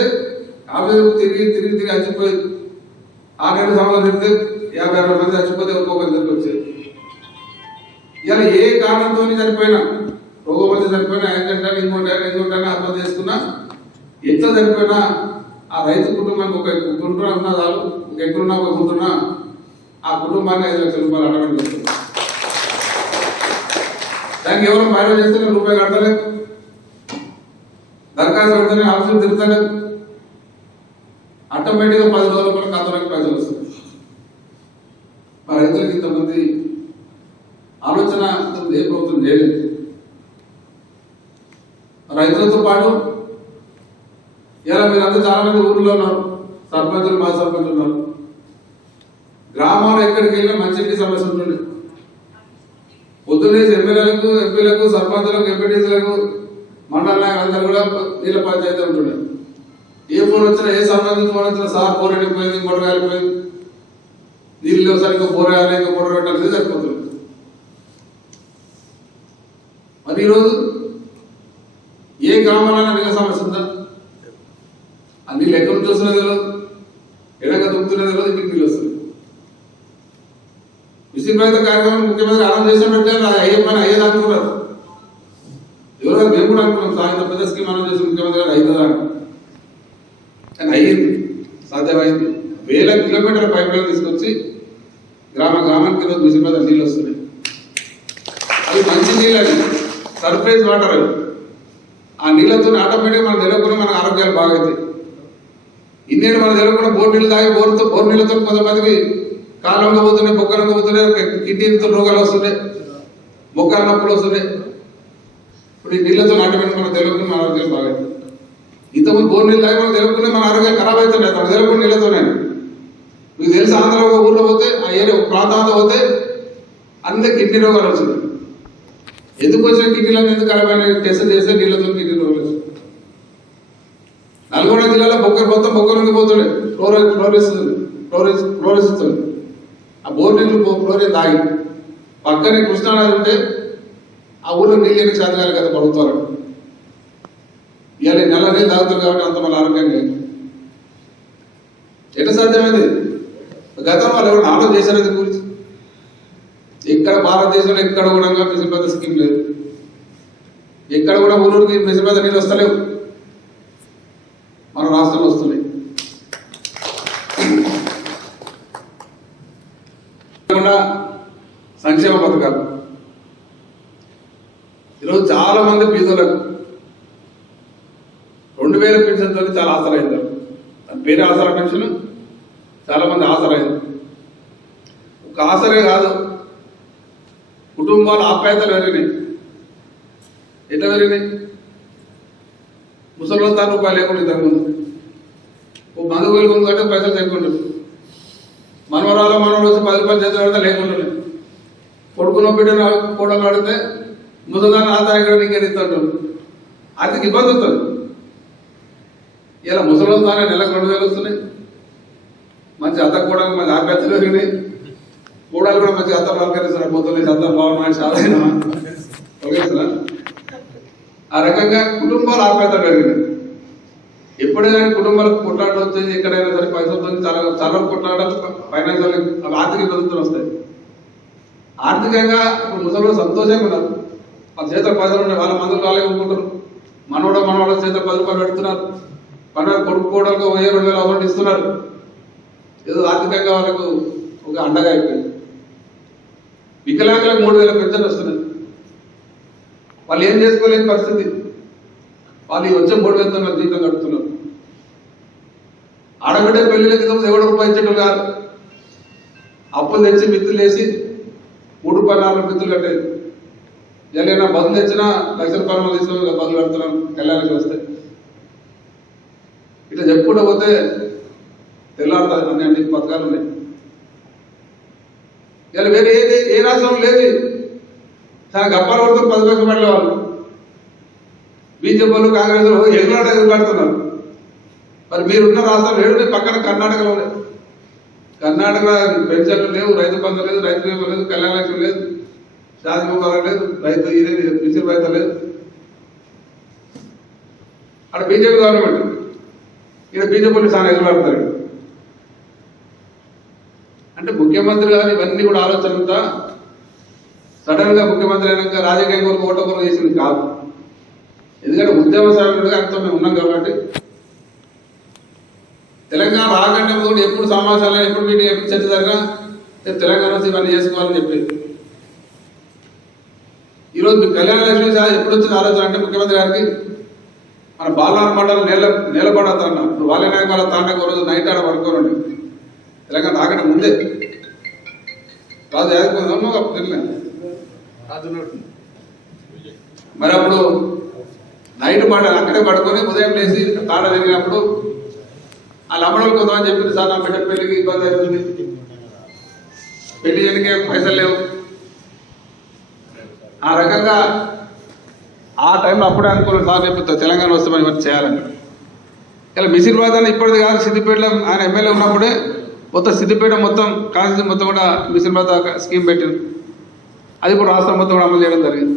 ఆఫీసు తిరిగి తిరిగి తిరిగి చచ్చిపోయి 6 సంవత్సరాలు తిరిగితే 50-60 మంది చచ్చిపోతే ఒక్కొక్కరి దగ్గర వచ్చేది. ఇలా ఏ కారణంతో చనిపోయినా, రోగం వచ్చి చనిపోయినా, యాక్సిడెంట్ ఇంకొంటాను ఆత్మహత్య చేసుకున్నా, ఎట్లా చనిపోయినా ఆ రైతు కుటుంబానికి ఒక గుంటున్నా ఉన్నా చాలు, ఒక ఎక్కడున్నా ఒక గుంటున్నా ఆ కుటుంబానికి 5 లక్షల రూపాయలు అడగడం చేస్తుంది. దానికి ఎవరు ఫైనల్ చేస్తే రూపాయి కడతలేదు, దరఖాస్తు పెడితేనే ఆఫీసులు తిరుగుతలేదు, ఆటోమేటిక్గా 10 రోజుల లోపల ఖాతాలోకి పైసలు వస్తుంది. మా రైతులకు ఇంతమంది ఆలోచన ఏ ప్రభుత్వం చేయలేదు. రైతులతో పాటు ఇలా మీరంతా చాలా మంది ఊర్లో ఉన్నారు, సర్పంచులు, మా సర్పంచులు ఉన్నారు. గ్రామంలో ఎక్కడికి వెళ్ళినా మంచి సమస్య ఉంటుంది. పొద్దున్నే ఎమ్మెల్యేలకు, ఎంపీలకు, సర్పంచులకు, ఎంపీటీసీలకు, మండల నాయకులందరూ కూడా నీళ్ళ పంచాయతీ ఉంటుండే. ఏ ఫోన్ వచ్చినా, ఏ సర్పంచ్ ఫోన్ వచ్చినా, సార్ బోర్ ఎండిపోయింది, ఇంకోటి కాలిపోయింది, నీళ్ళు లేవు, సరిగ్గా బోర్ వేయాలి, ఇంకా బోర్ పెట్టాలి సరిపోతుంది. మరి ఈరోజు ఏ గ్రామంలో నీళ్ళ సమస్య ఉందా? ఆ నీళ్ళు ఎక్కడ నుంచి వస్తున్నది తెలియదు, ఎడక దుక్కుతున్నది తెలియదు, ఇంటికి నీళ్ళు వస్తుంది. విసిరిపోయిన కార్యక్రమం ముఖ్యమంత్రి ఆరంభం చేసినట్టే అయ్యప్పని అయ్యేదనుకున్నారు. ఎవరో మేము కూడా అనుకున్నాం, సాయంత్రం పెద్ద స్కీమ్ ఆరంభం చేసి ముఖ్యమంత్రి గారు అవుతుందా కానీ అయ్యింది, సాధ్యమైంది. 1000 కిలోమీటర్ల పైప్ లైన్ తీసుకొచ్చి గ్రామానికి ఈరోజు విసిరిపోయిన నీళ్ళు వస్తున్నాయి. అవి మంచి నీళ్ళు, అది సర్ఫేస్ వాటర్. అవి ఆ నీళ్ళతో ఆటోమేటిక్గా మనం తెలియకుండా మన ఆరోగ్యాలు బాగవుతాయి. ఇన్నేళ్ళు మనం తెలియకుండా బోర్ నీళ్ళు తాగి బోర్ నీళ్ళతో కొంతమందికి కాలంలో పోతున్నాయి, బొక్కలంగా పోతున్నాయి, కిడ్నీతో రోగాలు వస్తున్నాయి, మొక్కల నొప్పులు వస్తున్నాయి. ఇప్పుడు ఈ నీళ్ళతో ఆటోమేటిక్ మనం తెలియకుండా మన ఆరోగ్యాలు బాగవుతాయి. ఇంతకుముందు బోర్ నీళ్ళు తాగి మనం తెలియకుండా మన ఆరోగ్యాలు ఖరాబ్ అవుతున్నాయి, మనం తెలియకుండా నీళ్ళతోనే. మీకు తెలిసి ఆంధ్రలో ఒక ఊళ్ళో పోతే, ఆ ఏరియా ఒక ప్రాంతంలో పోతే అందరికి కిడ్నీ రోగాలు వచ్చినాయి. ఎందుకు వచ్చిన కిడ్నీలను ఎందుకు ఖరాబ్ అయినా టెస్ట్ చేస్తే నీళ్ళతో కిడ్నీ రోగాలు వచ్చినాయి. నల్గొండ జిల్లాలో మొత్తం బొక్కలు ఉండిపోతుండే, ఫ్లోరిస్ ఇస్తుంది. ఆ బోర్ నీళ్ళు ఫ్లోరిన్ తాగి పక్కనే కృష్ణానది ఉంటే ఆ ఊళ్ళో నీళ్ళు సాధకాలి కదా ప్రభుత్వాలు. ఇవాళ నెల నీళ్ళు తాగుతారు కాబట్టి అంత మన ఆరోగ్యంగా ఎట్లా సాధ్యమైంది? గతంలో వాళ్ళు ఎవరు ఆలోచన చేశారు దీని గురించి? ఇక్కడ భారతదేశంలో ఎక్కడ కూడా మిసిరిపేద స్కీమ్ లేదు, ఎక్కడ కూడా ఊరికి మిసిరిపేద నీళ్ళు వస్తలేవు, మన రాష్ట్రంలో వస్తున్నాయి. సంక్షేమ పథకాలు ఈరోజు చాలా మంది బీదలకు 2000 పెన్షన్తో చాలా ఆసరైంది. దాని పేరే ఆసరా పెన్షన్. చాలా మంది ఆసరైంది. ఒక ఆసరే కాదు, కుటుంబాల ఆప్యాయతలు పెరిగినాయి. ఎట్లా పెరిగినాయి? ముసలిలో రూపాయలు లేకుండా ఇంతకుముందు ఓ మందు వెలుగుంది కంటే పైసలు తెచ్చుకుంటారు. మనవరాలు వచ్చి 10 రూపాయలు చేతులు పెడితే లేకుండా కొడుకున్న బిడ్డను కోడలు అడిగితే ముసదాన్ని ఆదాయం నీకే ఇస్తుంటారు. ఆర్థిక ఇబ్బంది వస్తుంది. ఇలా ముసలి తానే నెలకు 2000 వస్తున్నాయి. మంచి అత్త కూడా మంచి ఆప్యాయతలు పెరిగినాయి. కూడలు కూడా మంచి అత్త పలకరిస్తున్నారు, పొద్దున్న అత్త బాగున్నాయి, చాలా పలకరిస్తున్నా. ఆ రకంగా కుటుంబాల ఆప్యాయత పెరిగింది. ఎప్పుడైనా కుటుంబాలకు కొట్లాటలు వచ్చేది, ఎక్కడైనా సరే పైసలతో చాలా కొట్లాడాలి, ఫైనాన్షియల్ ఆర్థిక ఇబ్బందులు వస్తాయి. ఆర్థికంగా ఇప్పుడు ముసలి సంతోషంగా ఉన్నారు. వాళ్ళ చేతుల పైసలు ఉన్నాయి, వాళ్ళ మందులు వాళ్ళే కొనుక్కుంటారు. మనవాళ్ళ చేతుల 10 రూపాయలు పెడుతున్నారు. కొడుకోవడానికి 1000-2000 అమౌంట్ ఇస్తున్నారు. ఏదో ఆర్థికంగా వాళ్ళకు ఒక అండగా అయిపోయింది. వికలాంగులకు 3000 పెన్షన్ వస్తున్నది. వాళ్ళు ఏం చేసుకోలేని పరిస్థితి. వాళ్ళు ఈ వచ్చే 3,000 జీతం కడుతున్నారు. ఆడబిడ్డ పెళ్లిళ్ళకి ఎవడు రూపాయి ఇచ్చేటోళ్ళు కాదు. అప్పులు తెచ్చి మిత్తులు వేసి 3 రూపాయలు 4 మిత్తులు కట్టేది. ఏదైనా బదులు తెచ్చినా ₹1,00,000 తీసుకొని బదులు కడుతున్నాను కళ్యాణానికి వస్తే. ఇట్లా చెప్పుకుంటూ పోతే తెల్లారుతుంది అన్ని పథకాలు ఉన్నాయి. ఇలా వేరే ఏ రాష్ట్రం లేదు. చాలా గప్పాలు కొడుతూ 10 లక్షలు పడలే వాళ్ళు. బీజేపీ వాళ్ళు కాంగ్రెస్ ఎదురులాడుతున్నారు. మరి మీరున్న రాష్ట్రం ఏడు పక్కన కర్ణాటకలో ఉన్నాయి. కర్ణాటక పెన్షన్లు లేవు, రైతు బంధు లేదు, రైతు బీమా లేదు, కళ్యాణ లక్ష్మి లేదు, శాంతి ముబారక్ లేదు, రైతు ఇదే మిషన్ రైతు లేదు. అక్కడ బీజేపీ గవర్నమెంట్, ఇక్కడ బీజేపీలు చాలా ఎదురులాడుతారు. అంటే ముఖ్యమంత్రి గారు ఇవన్నీ కూడా ఆలోచనంతా సడన్ గా ముఖ్యమంత్రి అయినాక రాజకీయ కొరకు ఓట కొరకు చేసింది కాదు. ఎందుకంటే ఉద్యమ సమయంలో అంతా మేము ఉన్నాం కాబట్టి. తెలంగాణ రాకంటే కూడా ఎప్పుడు సమావేశాలు ఎప్పుడు మీటింగ్ ఎప్పుడు చర్చ జరిగినా తెలంగాణ ఇవన్నీ చేసుకోవాలని చెప్పేది. ఈరోజు కళ్యాణ లక్ష్మి ఎప్పుడు వచ్చిన ఆలోచన అంటే ముఖ్యమంత్రి గారికి మన బాలనాథ్ మండలం నేలపడతారన్న. ఇప్పుడు వాళ్ళ నాయకు వాళ్ళ తాండకు రోజు నైట్ ఆడ పడుకోరండి. తెలంగాణ రాకంటే ముందే రాజు యాదకుందాం మరి అప్పుడు నైట్ అక్కడే పడుకొని ఉదయం లేచి తాండ తిరిగినప్పుడు వాళ్ళ అమ్మడోళ్ళు కొంతమంది చెప్పింది, సార్ నా బిడ్డ పెళ్లికి ఇబ్బంది అవుతుంది, పెళ్లి చేయడానికే పైసలు లేవు. ఆ రకంగా ఆ టైంలో అప్పుడే అనుకున్నాను, సార్ చెప్తా తెలంగాణ వస్తే మనం ఇవన్నీ చేయాలని. ఇలా మిసిరిబాద్ అని ఇప్పటిది కాదు, సిద్దిపేటలో ఆయన ఎమ్మెల్యే ఉన్నప్పుడే మొత్తం సిద్దిపేట మొత్తం కాన్స్టిట్యూన్సీ మొత్తం కూడా మిసిరిబాద్ స్కీమ్ పెట్టింది. అది ఇప్పుడు రాష్ట్రం మొత్తం కూడా అమలు చేయడం జరిగింది.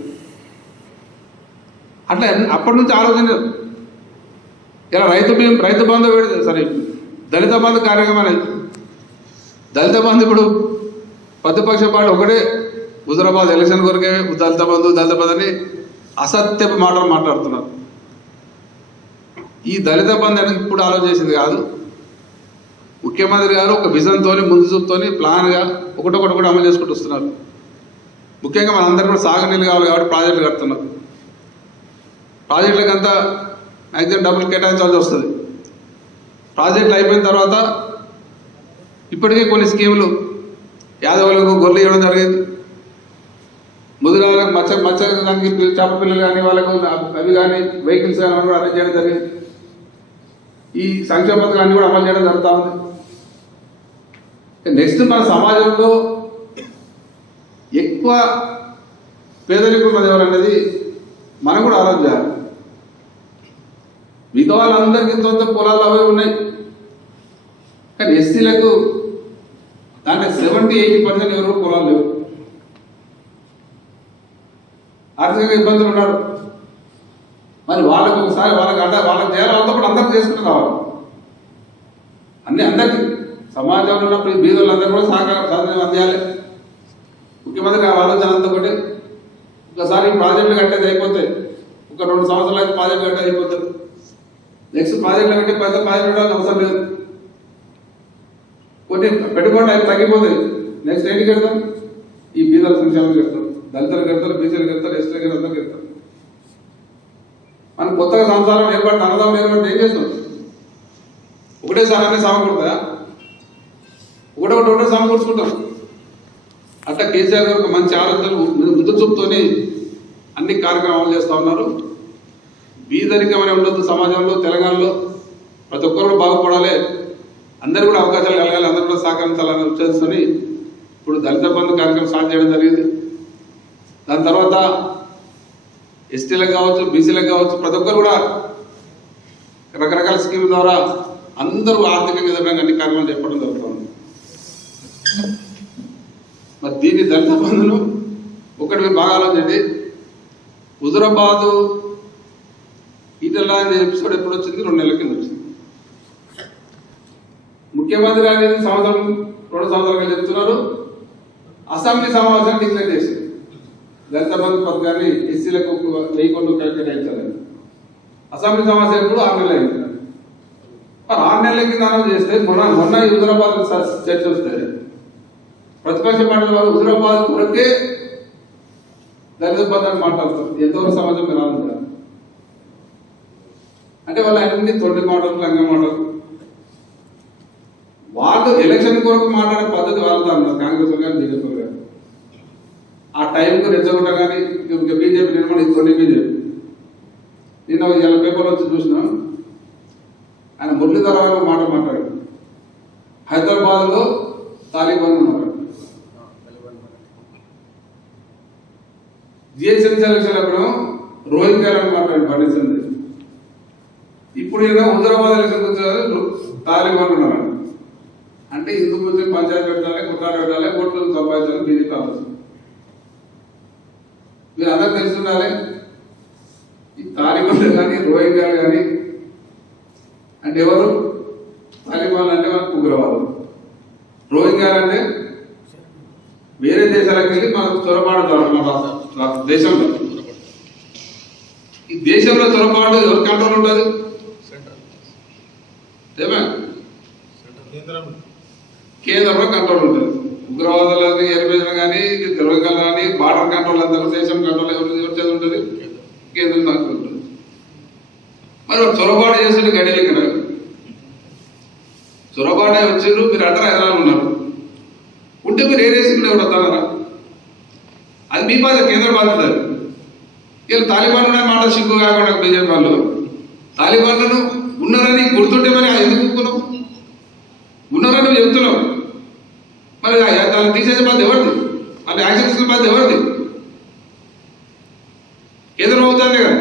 అట్లా అప్పటి నుంచి ఆలోచన. ఇలా రైతు బంధు సరే దళిత బంధు కార్యక్రమం అనేది. దళిత బంధు ఇప్పుడు ప్రతిపక్ష పార్టీ ఒకటే హుజరాబాద్ ఎలక్షన్ కొరకే దళిత బంధు అని అసత్యపు మాటలు మాట్లాడుతున్నారు. ఈ దళిత బంధు అనేది ఇప్పుడు ఆలోచన చేసింది కాదు. ముఖ్యమంత్రి గారు ఒక విజన్తో ముందు చూపుతోని ప్లాన్గా ఒకటొకటి కూడా అమలు చేసుకుంటూ వస్తున్నారు. ముఖ్యంగా మనందరూ కూడా సాగునీళ్ళు కావాలి కాబట్టి ప్రాజెక్టులు కడుతున్నారు. ప్రాజెక్టులకు అంతా మ్యాక్సిమం డబ్బులు కేటాయించాల్సి వస్తుంది. ప్రాజెక్టులు అయిపోయిన తర్వాత ఇప్పటికే కొన్ని స్కీములు యాదవులకు గొర్రెలు ఇవ్వడం జరిగింది. ముదిరాలకు మత్స్యదానికి చేప పిల్లలు కానీ వాళ్ళకు అవి కానీ వెహికల్స్ కానీ కూడా అరేంజ్ చేయడం జరిగింది. ఈ సంక్షేమ పథకాన్ని కూడా అమలు చేయడం జరుగుతూ ఉంది. నెక్స్ట్ మన సమాజంలో ఎక్కువ పేదరికం ఉన్నది ఎవరనేది మనం కూడా ఆలోచించాలి. మిగతా వాళ్ళందరికీ ఇంత పొలాలు అవే ఉన్నాయి, కానీ ఎస్సీలకు దాంట్లో 70-80% ఎవరు పొలాలు లేవు. ఆర్థికంగా ఇబ్బందులు ఉన్నారు. మరి వాళ్ళకు ఒకసారి వాళ్ళకి చేయాలి, వాళ్ళతో కూడా అందరికి చేసుకుంటూ రావాలి. అందరికీ సమాజంలో ఉన్నప్పుడు బీదోళ్ళందరూ కూడా సహకారం అందియాలి. ముఖ్యమంత్రి ఆలోచన అంతా ఒకటి. ఒకసారి ప్రాజెక్టులు కట్టేది అయిపోతే ఒక 2 సంవత్సరాలకి ప్రాజెక్టు కట్టేది అయిపోతుంది. నెక్స్ట్ ప్రాజెక్టులు కట్టే పెద్ద ప్రాజెక్టు అవసరం లేదు. కొన్ని పెట్టుబడి అవి తగ్గిపోతాయి. నెక్స్ట్ ఏంటి కడతాం? ఈ బీదల సంక్షేమం కడతాం, దళితులు కడతారు, బీసీలు కడతారు, ఎస్టీలు కడతారు, అందరూ కడతారు. మనం కొత్తగా సంసారం ఏర్పడి అన్నదాం ఏర్పడి ఏం చేస్తాం? ఒకటేసారి అన్నీ సమకూడదా? ఒకటే సమకూర్చుకుంటాం. అట్లా కేసీఆర్ గారు ఒక మంచి ఆలోచనలు ముందు చూపుతోని అన్ని కార్యక్రమాలు చేస్తూ ఉన్నారు. బీదరికం అనే ఉండదు సమాజంలో. తెలంగాణలో ప్రతి ఒక్కరు బాగుపడాలి, అందరూ కూడా అవకాశాలు కలగాలి, అందరూ కూడా సహకరించాలని ఉద్దేశించుకొని ఇప్పుడు దళిత బంధు కార్యక్రమం స్టార్ట్ చేయడం జరిగింది. దాని తర్వాత ఎస్టీలకు కావచ్చు, బీసీలకు కావచ్చు, ప్రతి ఒక్కరు కూడా రకరకాల స్కీమ్ ద్వారా అందరూ ఆర్థికంగా ఎదగడానికి అన్ని కార్యక్రమాలు చెప్పడం జరుగుతుంది. మరి దీన్ని దళిత బంధును ఒకటి మీరు బాగా ఆలోచించండి. హుజరాబాదు ఈటల ఎపిసోడ్ ఎప్పుడు వచ్చింది? 2 నెలల కింద వచ్చింది. ముఖ్యమంత్రి అనేది 2 సంవత్సరాలుగా చెప్తున్నారు. అసెంబ్లీ సమావేశాన్ని డిక్లేర్ చేసింది దళిత బంధు పథకాన్ని ఎస్సీలకు 1000 కోట్లు కేటాయించాలని. అసెంబ్లీ సమావేశం ఎప్పుడు 6 నెలలు అయింది. మరి 6 నెలల కింద అనౌన్స్ చేస్తే మొన్న హుజరాబాద్ చర్చ వస్తే ప్రతిపక్ష పార్టీ వారు హుజరాబాద్ కొరకే దళిత బంధాన్ని మాట్లాడుతారు. ఎంతవరకు సమాజం మీరు ఆలోచించారు? అంటే వాళ్ళు అన్ని తొండి మాటలు లంగ మాటలు. వాళ్ళు ఎలక్షన్ కొరకు మాట్లాడే పద్ధతి వాళ్ళతో అన్నారు, కాంగ్రెస్ కానీ బీజేపీ కానీ. ఆ టైంకు రెచ్చగొట్ట కానీ బీజేపీ నిర్మాణం తొండి బీజేపీ. నిన్న ఇలా పేపర్లో వచ్చి చూసినాం, ఆయన మురళీధరరావు మాట మాట్లాడాడు. హైదరాబాద్లో తాలిబాన్ ఉన్నారు. జిహెచ్ఎంసీ ఎలక్షన్ అప్పుడు రోహింగ్యాలను మాట్లాడి పండించింది. ఇప్పుడు ఏదో హైదరాబాద్ ఎలక్షన్ వచ్చారు తాలిబాన్ ఉన్నారు. అంటే హిందూ ముస్లిం పంచాయతీ పెట్టాలి, కుట్రాలు పెట్టాలి, ఓట్లు సంపాదించాలి బీజేపీ ఆలోచన. మీరు అందరూ తెలిసి ఉండాలి, ఈ తాలిబాన్లు కానీ రోహింగ్యాలు కానీ అంటే ఎవరు? తాలిబాన్లు అంటే మనకు ఉగ్రవాదం, రోహింగ్యాలు అంటే వేరే దేశాలకు వెళ్ళి మనకు చొరబాటుతారు. మన దేశంలో, ఈ దేశంలో చొరబాటు ఎవరు కంట్రోల్ ఉంటుంది? ఏమే కేంద్రంలో కంట్రోల్ ఉంటుంది. ఉగ్రవాదులని ఎరిపేయడం కానీ, రోహింగ్యాలు కానీ, బార్డర్ కంట్రోల్ అంతా దేశం కంట్రోల్ ఎవరి చేతి ఉంటుంది? కేంద్రం దాంట్లో ఉంటుంది. మరి చొరబాటు చేస్తుంటే గడివి ఇక్కడ చొరబాటు వచ్చారు, మీరు అంటారు హైదరాబాద్ ఉన్నారు. ఉంటే మీరు ఏ రేసి కూడా ఎవరు వస్తారా? అది మీ బాధ్యత, కేంద్ర బాధ్యత. వీళ్ళు తాలిబాన్ ఉన్న మాట సిగ్గు కాకుండా బీజేపీ వాళ్ళు తాలిబాన్లను ఉన్నారని గుర్తుంటే మరి ఎందుకు ఒప్పుకున్నావు? ఉన్నారని నువ్వు చెప్తున్నావు. మరి దాన్ని తీసేసే బాధ్యత ఎవరిది? వాళ్ళు యాక్షన్ తీసుకునే బాధ్యత ఎవరిది? కేంద్రం అవుతుంది కదా.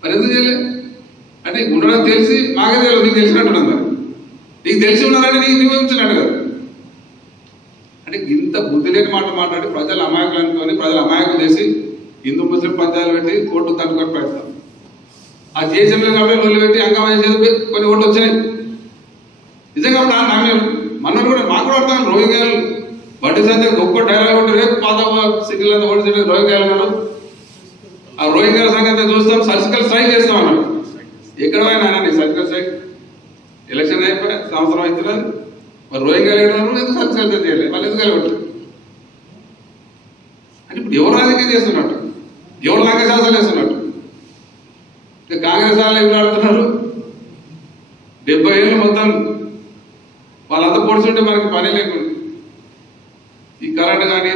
మరి ఎందుకు చేయలేదు అంటే ఉండడం తెలిసి మాకే తెలియదు, నీకు తెలిసినట్టున్నాను. మరి నీకు తెలిసి ఉన్నారని నీకు నియమించినట్టు కదా. అంటే ఇంత బుద్ధి లేని మాట మాట్లాడి ప్రజలు అమాయకులు అనుకొని ప్రజలు అమాయకులు చేసి హిందూ ముస్లిం పంచాయతీలు పెట్టి కోర్టు తట్టుకొని పెడతాం. ఆ దేశంలో కాబట్టి రోజులు పెట్టి అంగమయం చేసి కొన్ని ఓట్లు వచ్చినాయి. నిజంగా మనోడు కూడా మాకు కూడా అర్థం. రోహింగ్యాలు బండి సంజయ్ గొప్ప డైలాగ్ ఉంటే రేపు పాత సిగ్గులు అంతా ఓడి రోహింగ్యాలు అన్నాడు. ఆ రోహింగ్యాల సంగతి చూస్తాం, సర్జికల్ స్ట్రైక్ చేస్తాం అన్నాడు. ఎక్కడ పోయినా సర్జికల్ స్ట్రైక్ ఎలక్షన్ అయిపోయి సంవత్సరం అవుతున్నది. మరి రోహింగ్యాలు ఎందుకు సర్జికల్ స్ట్రైక్ చేయలేదు? వాళ్ళు ఎందుకు వెళ్ళగొట్టారు? అంటే ఇప్పుడు ఎవరు రాజకీయం చేస్తున్నట్టు, ఎవరు లంకశాసనాలు వేస్తున్నట్టు. కాంగ్రెస్ వాళ్ళు ఎవరు ఆడుతున్నారు? 70 ఏళ్ళు మొత్తం వాళ్ళంతా పొడుచుంటే మనకి పని లేకుండా ఈ కరెంట్ కానీ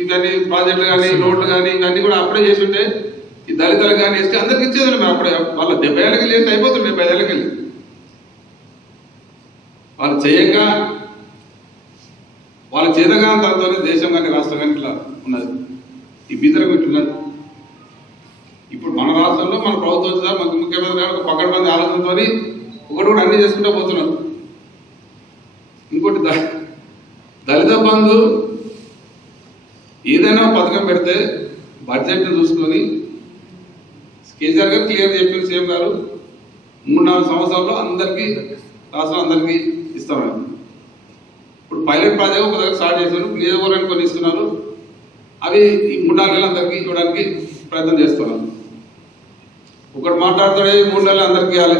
ఇవన్నీ ప్రాజెక్టులు కానీ రోడ్లు కానీ ఇవన్నీ కూడా అప్పుడే చేస్తుంటే ఈ దళితులకు కానీ ఇస్తే అందరికి ఇచ్చేది. మేము అప్పుడే వాళ్ళ 70 ఏళ్ళకి వెళ్ళి అయిపోతుంది. 75 ఏళ్ళకి వెళ్ళి వాళ్ళు చేయక వాళ్ళ చేతగా దాంతో దేశం కానీ రాష్ట్రం కానీ ఇట్లా ఉన్నది. ఈ బీదలకు ఇట్లున్నది. ఇప్పుడు మన రాష్ట్రంలో మన ప్రభుత్వం వచ్చిన మన ముఖ్యమంత్రి గారు ఒక పక్కన మంది ఆలోచనతో ఒకటి కూడా అన్ని చేసుకుంటూ పోతున్నారు. ఇంకోటి దళిత బంధు ఏదైనా పథకం పెడితే బడ్జెట్ని చూసుకొని కేసీఆర్ గారు క్లియర్ చెప్పిన సీఎం గారు 3-4 సంవత్సరాల్లో అందరికీ రాష్ట్రం అందరికీ ఇస్తామని. ఇప్పుడు పైలట్ ప్రాజెక్ట్ ఒక దగ్గర స్టార్ట్ చేశారు, నియోజకవర్గానికి కొన్ని ఇస్తున్నారు. అవి ఈ 3-4 నెలలు అందరికీ ఇవ్వడానికి ప్రయత్నం చేస్తున్నారు. ఒకటి మాట్లాడుతాడే 3 నెలలు అందరికీ ఇవ్వాలి,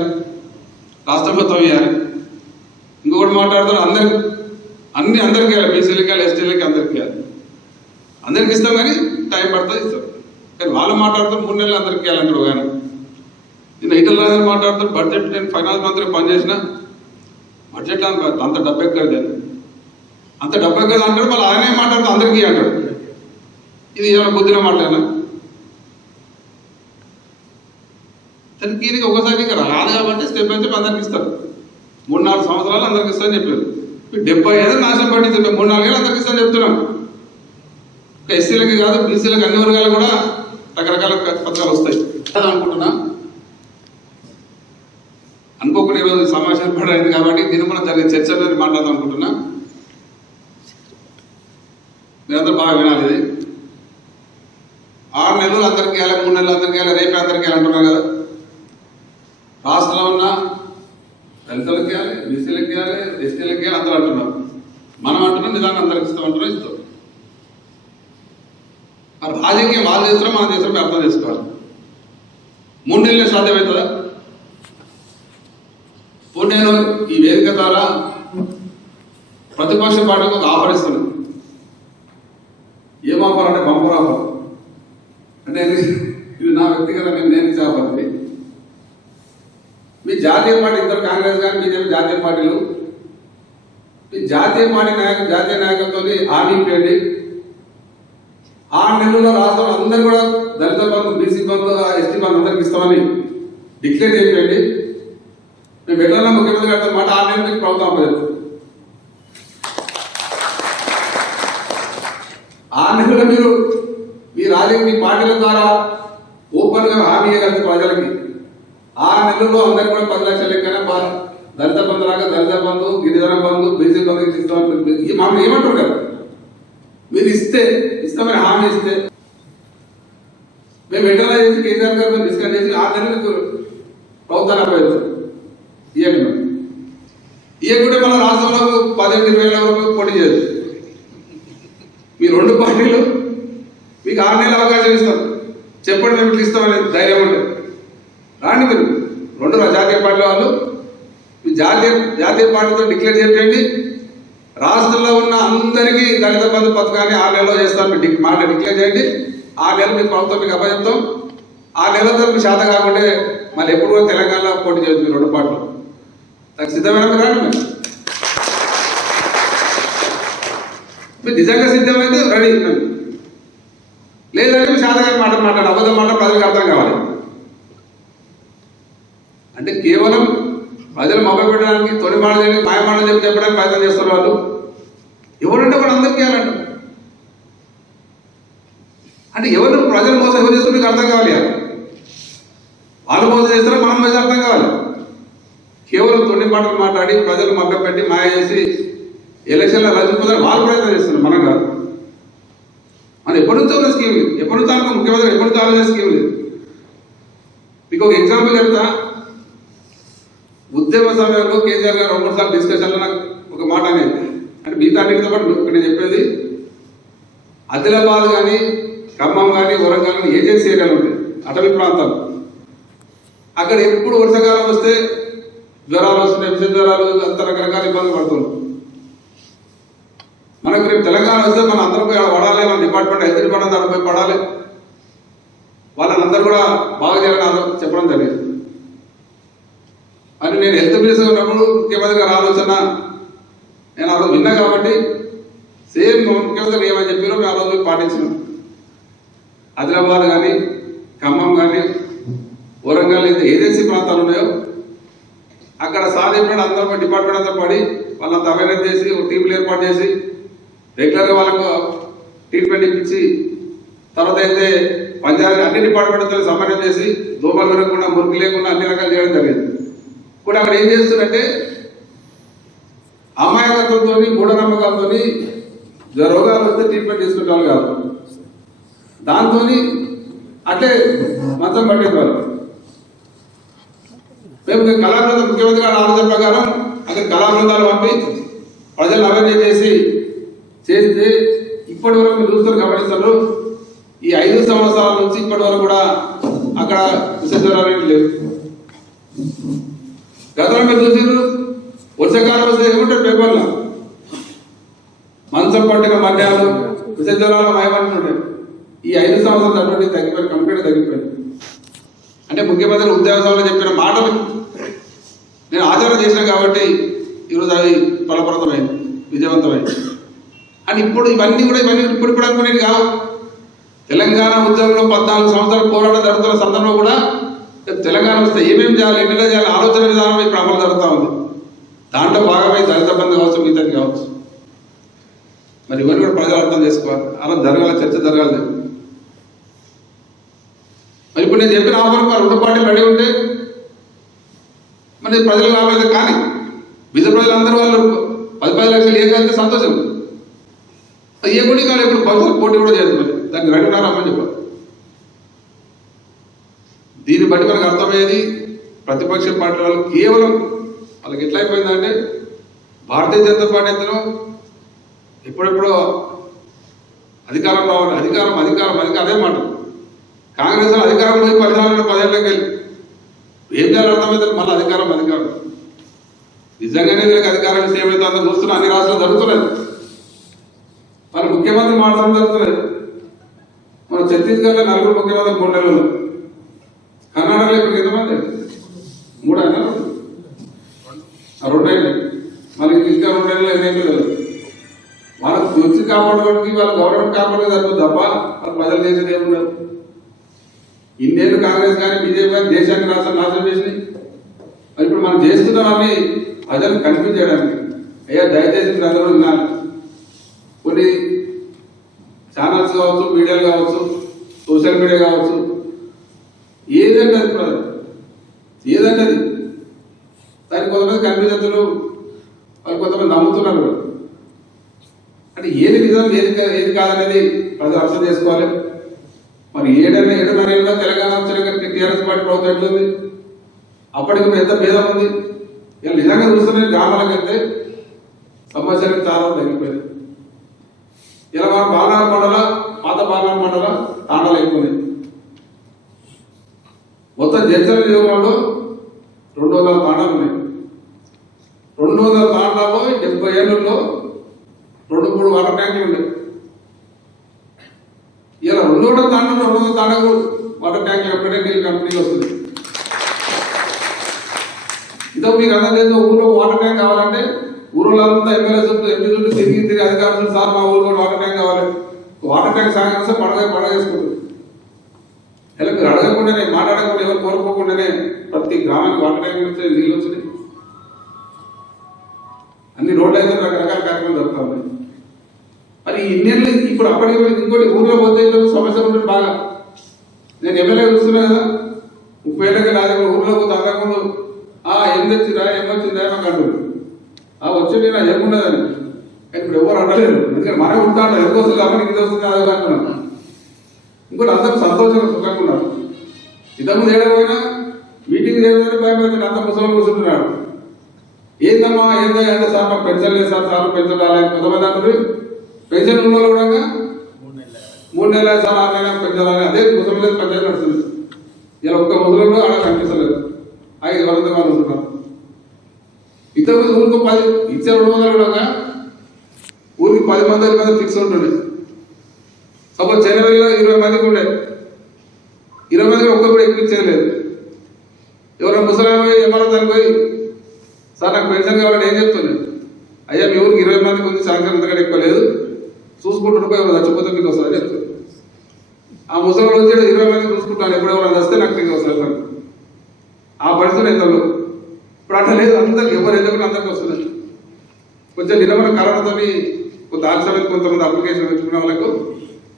రాష్ట్రం మొత్తం ఇవ్వాలి. ఇంకొకటి మాట్లాడుతాడు అన్ని అందరికీ ఇవ్వాలి, బీసీలకి ఇవ్వాలి, ఎస్టీలకి అందరికీ ఇవ్వాలి. అందరికి ఇస్తాం కానీ టైం పడుతుంది, ఇస్తాం. కానీ వాళ్ళు మాట్లాడుతారు 3 నెలలు అందరికీ ఇవ్వాలంటారు. కానీ నేను ఈటల రాజేందర్ మాట్లాడుతారు బడ్జెట్, నేను ఫైనాన్స్ మంత్రి పనిచేసిన బడ్జెట్ అంత డబ్బు ఎక్కడిది, అంత డబ్బు ఎక్కడిది అంటాడు. మళ్ళీ ఆయనే మాట్లాడుతూ అందరికీ అంటాడు. ఇది ఏమైనా బుద్ధిన మాట్లాడినా దానికి ఈయనకి ఒకసారి ఇంకా రాదు కాబట్టి స్టెప్ బై స్టెప్ అందరికి ఇస్తారు. 3-4 సంవత్సరాలు అందరికి ఇస్తారని చెప్పారు. 70 ఏళ్ళు నాశనం పట్టింది, 3-4 ఏళ్ళు అందరికి ఇస్తారని చెప్తున్నాం. ఎస్సీలకి కాదు బీసీలకు అన్ని వర్గాలు కూడా రకరకాల పథకాలు వస్తాయి అనుకుంటున్నా. అనుకోకుండా ఈరోజు సమావేశం పడైంది కాబట్టి దీని కూడా జరిగే చర్చ మీద మాట్లాడదాం అనుకుంటున్నా. మీరందరూ బాగా వినాలి. ఇది 6 నెలలు అందరికీ వెళ్ళాలి, 3 నెలలు అందరికీ వెళ్ళాలి, రేపే అందరికీ వెళ్ళంటున్నారు కదా. రాష్ట్రంలో ఉన్న దళితులకి వెళ్ళాలి, బీసీలకి వెళ్ళాలి, ఎస్టీలకి వెళ్ళాలి, అందరూ అంటున్నారు. మనం అంటున్నాం నిదానం అందరికి ఇస్తామంటున్నాం, ఇస్తాం. రాజకీయం వాళ్ళు చేస్తున్నాం, మనం చేస్తున్నాం, అర్థం చేసుకోవాలి. 3 నెలలే సాధ్యమవుతుందా? ఇప్పుడు నేను ఈ వేదిక ద్వారా ప్రతిపక్ష పార్టీకి ఒక ఆఫర్ ఇస్తున్నాను. ఏం ఆఫర్ అంటే బంపర్ ఆఫర్. అంటే ఇది నా వ్యక్తిగత నేను ఇచ్చే ఆఫర్. మీ జాతీయ పార్టీ ఇద్దరు కాంగ్రెస్ కానీ బీజేపీ జాతీయ పార్టీలు మీ జాతీయ పార్టీ జాతీయ నాయకత్వం హామీ ఇవ్వండి. 6 నెలల్లో రాష్ట్రంలో అందరూ కూడా దళిత బంధు, బీసీ బంధు, ఎస్టీ బంధు అందరికి ఇస్తామని డిక్లేర్ చేయండి. మేము ఎట్లన్నా ముఖ్యమంత్రి గారితో మాట 6 నెలల నుంచి ప్రభుత్వం అప్పచెప్తాం. 6 నెలల్లో మీరు మీ రాజకీయ మీ పార్టీల ద్వారా ఓపెన్ గా హామీ ఇవ్వగలిగితే ప్రజలకి 6 నెలల్లో అందరికి కూడా 10 లక్షల లెక్కన దళిత బంధు లాగా దళిత బంధు, గిరిజన బంధు, బీసీ బంధు ఇస్తామని మామూలు ఏమంటుంటారు. మీరు ఇస్తామని హామీ ఇస్తే మేము ఎట్లా చేసి కేసీఆర్ గారితో డిస్కస్ చేసి 6 నెలలకు ప్రభుత్వాన్ని అప్పచెప్తాం. ఇవ్వకుంటే మన రాష్ట్రంలో 18,000 వరకు పోటీ చేయదు. మీ 2 పార్టీలు మీకు 6 నెలల అవకాశం ఇస్తాం. చెప్పండి మేము ఇట్లా ఇస్తామని ధైర్యం ఉంటే రాండి. మీరు 2 జాతీయ పార్టీల వాళ్ళు మీ జాతీయ పార్టీతో డిక్లేర్ చేయండి. రాష్ట్రంలో ఉన్న అందరికీ దళిత బంధు పథకాన్ని 6 నెలల్లో చేస్తాం. మాట డిక్లేర్ చేయండి. 6 నెలలు మీకు ప్రభుత్వం మీకు అప్పచెప్తాం. 6 నెలలతో మీకు శాతం కాకుంటే మళ్ళీ ఎప్పుడు కూడా తెలంగాణలో పోటీ చేయొచ్చు. మీరు 2 పార్టీలు నాకు సిద్ధమైన రాండి. మీరు నిజంగా సిద్ధమైతే రెడీ. లేదంటే మీరు శాతగా మాట్లాడాలి, అబద్ధం మాట ప్రజలకు అర్థం కావాలి. అంటే కేవలం ప్రజలు మొబైల్ పెట్టడానికి తొలి మాట చెప్పి మాయమాటలు చెప్పి చెప్పడానికి ప్రయత్నం చేస్తున్న వాళ్ళు ఎవరంటే కూడా అందరికీ ఇవ్వాలంట. అంటే ఎవరు ప్రజలు మోసం ఎవరు చేస్తున్నారు మీకు అర్థం కావాలి. వాళ్ళు మోసం చేస్తారో మనం మోసం అర్థం కావాలి. కేవలం తొలి మాటలు మాట్లాడి ప్రజలు మభ్య పెట్టి మాయ చేసి ఎలక్షన్లో రచిపోతారు వాళ్ళు ప్రయత్నం చేస్తున్నారు, మనం కాదు. మనం ఎప్పటి నుంచో ఉన్న స్కీమ్ లేదు. ఎప్పటి నుంచో ముఖ్యమంత్రి ఎప్పటి నుంచో ఆలోచన స్కీమ్ లేదు. మీకు ఒక ఎగ్జాంపుల్ చెప్తా. ఉద్యమ సమయంలో కేసీఆర్ గారు 2-3 సార్లు డిస్కషన్లో నాకు ఒక మాట అనేది, అంటే మిగతా అన్నిటితో పాటు ఇక్కడ నేను చెప్పేది, ఆదిలాబాద్ కానీ ఖమ్మం కానీ వరంగల్ కానీ ఏజెన్సీ ఏరియాలు ఉంటాయి, అటవీ ప్రాంతాలు. అక్కడ ఎప్పుడు వర్షాకాలం వస్తే జ్వరాలు వస్తున్నాయి, విష జ్వరాలు, అంత రకరకాల ఇబ్బందులు పడుతున్నాం. మనకు రేపు తెలంగాణ వస్తే మనం అందరం పోయి పడాలి. మన డిపార్ట్మెంట్ హెల్త్ డిపార్ట్మెంట్ దాన్ని పోయి పడాలి. వాళ్ళని అందరూ కూడా బాగా చేయాలని చెప్పడం జరిగింది. అని నేను హెల్త్ మినిస్టర్ ఉన్నప్పుడు ముఖ్యమంత్రి గారు ఆలోచన నేను ఆ రోజు విన్నా కాబట్టి సేమ్ ముఖ్యమంత్రి ఏమని చెప్పారో మేము ఆ రోజు పాటించినాం. ఆదిలాబాద్ కానీ ఖమ్మం కానీ వరంగల్ ఏజెన్సీ ప్రాంతాలు ఉన్నాయో అక్కడ సాధ్యపడి అందరూ డిపార్ట్మెంట్ అంతా పడి వాళ్ళంతా అవేర్నెస్ చేసి ఒక టీంలు ఏర్పాటు చేసి రెగ్యులర్గా వాళ్ళకు ట్రీట్మెంట్ ఇప్పించి తర్వాత అయితే పంచాయతీ అన్ని డిపార్ట్మెంట్తో సమన్వయం చేసి దోమలు పెరగకుండా మురికి లేకుండా అన్ని రకాలు చేయడం జరిగింది. కూడా అక్కడ ఏం చేస్తుందంటే అమాయకత్వంతో మూఢనమ్మకాలతో రోగాలు వస్తే ట్రీట్మెంట్ తీసుకునే వాళ్ళు కాదు. దాంతో అట్లే మంచం పట్టేవారు. మేము కళాబృందం ముఖ్యమంత్రి గారి ఆలోచన ప్రకారం అక్కడ కళాబృందాలు పంపి ప్రజలను అవేర్నెస్ చేస్తే ఇప్పటి వరకు మీరు చూస్తారు, గమనిస్తారు. ఈ 5 సంవత్సరాల నుంచి ఇప్పటి వరకు కూడా అక్కడ విసర్జనలు లేవు. గతంలో మీరు చూసారు, వర్షాకాలం వస్తే ఏమంటారు పేపర్లో మంచం పట్టిన మధ్యాహ్నం విసర్జనాల మయమంటుండే. ఈ 5 సంవత్సరాలు అటువంటి తగ్గిపోయి కంప్లీట్ తగ్గిపోయింది. అంటే ముఖ్యమంత్రి ఉద్యోగ సభలో చెప్పిన మాటలు నేను ఆచరణ చేసినా కాబట్టి ఈరోజు అవి ఫలప్రదమైంది, విజయవంతమైంది. అని ఇప్పుడు ఇవన్నీ ఇప్పుడు అనుకునేది కావు. తెలంగాణ ఉద్యమంలో 14 సంవత్సరాలు పోరాటం జరుగుతున్న సందర్భంలో కూడా తెలంగాణ వస్తే ఏమేమి చేయాలి, ఎన్నిలో చేయాలి ఆలోచన విధానం ఇప్పుడు అమలు జరుగుతూ ఉంది. దాంట్లో భాగమై దళిత బంధు కావచ్చు, మిగతాది కావచ్చు. మరి ఇవన్నీ కూడా ప్రజలు అర్థం చేసుకోవాలి. అలా జరగాలి, చర్చ జరగాలి. మరి ఇప్పుడు నేను చెప్పిన ఆఫర్ 2 పార్టీలు రెడీ ఉంటే మరి ప్రజలకు లాభం అయితే కానీ విధ ప్రజలందరూ వాళ్ళు 10 లక్షలు ఏకైతే సంతోషం. ఏ గుడి కాదు, ఇప్పుడు భవిష్యత్తు పోటీ కూడా చేయదు. మరి దానికి రెడీ ఉన్నారమ్మని చెప్పారు. దీన్ని బట్టి మనకు అర్థమయ్యేది ప్రతిపక్ష పార్టీ వాళ్ళు కేవలం వాళ్ళకి ఎట్లా అయిపోయిందంటే భారతీయ జనతా పార్టీ అయితే ఎప్పుడెప్పుడో అధికారం రావాలి, అధికారం అదే మాట. కాంగ్రెస్ అధికారం పోయి 14 ఏళ్ళకి వెళ్ళి ఏం చేయాలి అర్థమైతే మళ్ళీ అధికారం. నిజంగానే వీళ్ళకి అధికారం ఇస్తే ఏమైతే అందరూ చూస్తున్నా అన్ని రాష్ట్రాలు జరుగుతున్నది. మరి ముఖ్యమంత్రి మాట్లాడడం జరుగుతున్నది. మన ఛత్తీస్గఢ్లో 4 ముఖ్యమంత్రి 3 నెలలు, కర్ణాటకలో ఇప్పుడు ఎంతమంది 3 అయినా ఆ 2 ఏళ్ళు మళ్ళీ ఇంకా 2 ఏళ్ళు ఎన్నేళ్ళు కదా వాళ్ళకు వచ్చి కాపాడుకోవడానికి వాళ్ళ గవర్నమెంట్ కాపాడే తప్ప వాళ్ళ ప్రజలు చేసేది ఏముండదు. ఇన్నేళ్ళు కాంగ్రెస్ కానీ బీజేపీ కానీ దేశానికి రాష్ట్రం నాశనం చేసినాయి. మరి ఇప్పుడు మనం చేస్తున్నామని ప్రజలు కన్ఫ్యూజ్ చేయడానికి అయ్యా దయచేసి మీరు అందరూ వినాలి. కొన్ని ఛానల్స్ కావచ్చు, మీడియాలు కావచ్చు, సోషల్ మీడియా కావచ్చు, ఏదంటే అది ప్రజలు ఏదంటే అది దానికి కొంతమంది కన్ఫ్యూజ్ అవుతారు, వాళ్ళు కొంతమంది నమ్ముతున్నారు కూడా. అంటే ఏది నిజం ఏది కాదనేది ప్రజలు అర్థం చేసుకోవాలి. మరి 7.5 తెలంగాణ టీఆర్ఎస్ పార్టీ ప్రభుత్వం ఎట్లుంది, అప్పటికి ఎంత భేదం ఉంది. ఇలా నిజంగా చూస్తున్న గ్రామాలకు వెళ్తే సమస్యలకు చాలా తగ్గిపోయింది. ఇలా మన బాలనాడు మండల పాత బాలనాడు మండల తాండాలు ఎక్కువన్నాయి. మొత్తం జడ్చల నియోజకవర్గంలో 200 తాండాలు ఉన్నాయి. 200 తాండాల్లో 70 ఏళ్ళలో 2-3 వాటర్ ట్యాంకులు ఉన్నాయి. ఇలా 200 తాండాకు వాటర్ ట్యాంకులు ఎప్పుడే నీళ్ళు కంపెనీలు వస్తుంది. ఇదో మీకు అర్థం లేదు. ఊళ్ళో వాటర్ ట్యాంక్ కావాలంటే ఊళ్ళో అంతా ఎమ్మెల్యే చుట్టూ ఎంపీ చుట్టూ తిరిగి అధికారులు సార్ మా ఊళ్ళో వాటర్ ట్యాంక్ కావాలి. వాటర్ ట్యాంక్ సాగిస్తే పండగ చేసుకుంటుంది. ఇలా మీరు అడగకుండానే మాట్లాడకుండా ఎవరు కోరుకోకుండానే ప్రతి గ్రామానికి వాటర్ ట్యాంక్ నుంచి నీళ్ళు వచ్చినాయి. అన్ని రోడ్లు అయితే రకరకాల కార్యక్రమాలు జరుగుతూ ఉన్నాయి. మరి ఇన్నేళ్ళు ఇప్పుడు అప్పటికి ఇంకోటి ఊళ్ళో పోతే సమస్య ఉంటుంది బాగా. నేను ఎమ్మెల్యే చూస్తున్నా కదా, 30 ఏళ్ళకి నాది ఊళ్ళో పోతే అంతకుముందు ఏం తెచ్చిరా ఏమొచ్చిందా మాకు అంటుంది. వచ్చి నాకు ఏముండదని. ఇప్పుడు ఎవరు అనలేరు, ఎందుకంటే మనమే ఉంటాడు ఎందుకు వస్తుంది కాబట్టి ఇది వస్తుంది అదే అంటున్నాను. ఇంకోటి అందరూ సంతోషంగా సుఖంగా ఉన్నారు. ఇంతకుముందు ఏడపోయినా మీటింగ్ చేయడానికి భయపడుతుంది. అంత ముసలి కూర్చుంటున్నాడు. ఏందమ్మా ఏందా అంటే సార్ మాకు పెన్షన్ లేదు సార్ పెన్షన్ రాలేదు. కొంతమంది అంటారు పెన్షన్ ఉన్న కూడా 3 నెలలు సార్ 6 నెలలు పెన్షన్ రాలేదు. అదే ముసలి లేదు పెన్షన్ నడుస్తుంది. ఇలా ఒక్క ముసలిలో అలా కనిపిస్తలేదు. 500 మంది ఉంటున్నారు. ఇంతకుముందు ఊరికి 10 ఇచ్చే 200 కూడా ఊరికి 10 మంది ఫిక్స్ ఉంటుండే. సపోజ్ జనవరిలో 20 మందికి ఉండే, 20 మందికి ఒక్కరు కూడా ఎక్కించేది లేదు. ఎవరైనా ముసలాం ఏమన్నా దానికి పోయి సార్ నాకు పెన్షన్ కావాలని ఏం చెప్తున్నాను, అయ్యా మీ ఊరికి 20 మందికి ఉంది సంఖ్య ఇంతకంటే ఎక్కువ లేదు చూసుకుంటుంటే ఎవరు చచ్చిపోతే మీకు వస్తుంది చెప్తాను. ఆ ముసలి వచ్చి 20 మందికి చూసుకుంటాను, ఎప్పుడు ఎవరైనా వస్తే నాకు మీకు వస్తుంది. ఆ పరిస్థితులు ఎంతలో ఇప్పుడు అట్లా లేదు. అందరికి ఎవరు ఎందుకు అందరికి వస్తుంది. కొంచెం నిలబడిన కరోనాతో కొంత ఆలస్యమైన కొంతమంది అప్లికేషన్ పెట్టుకున్న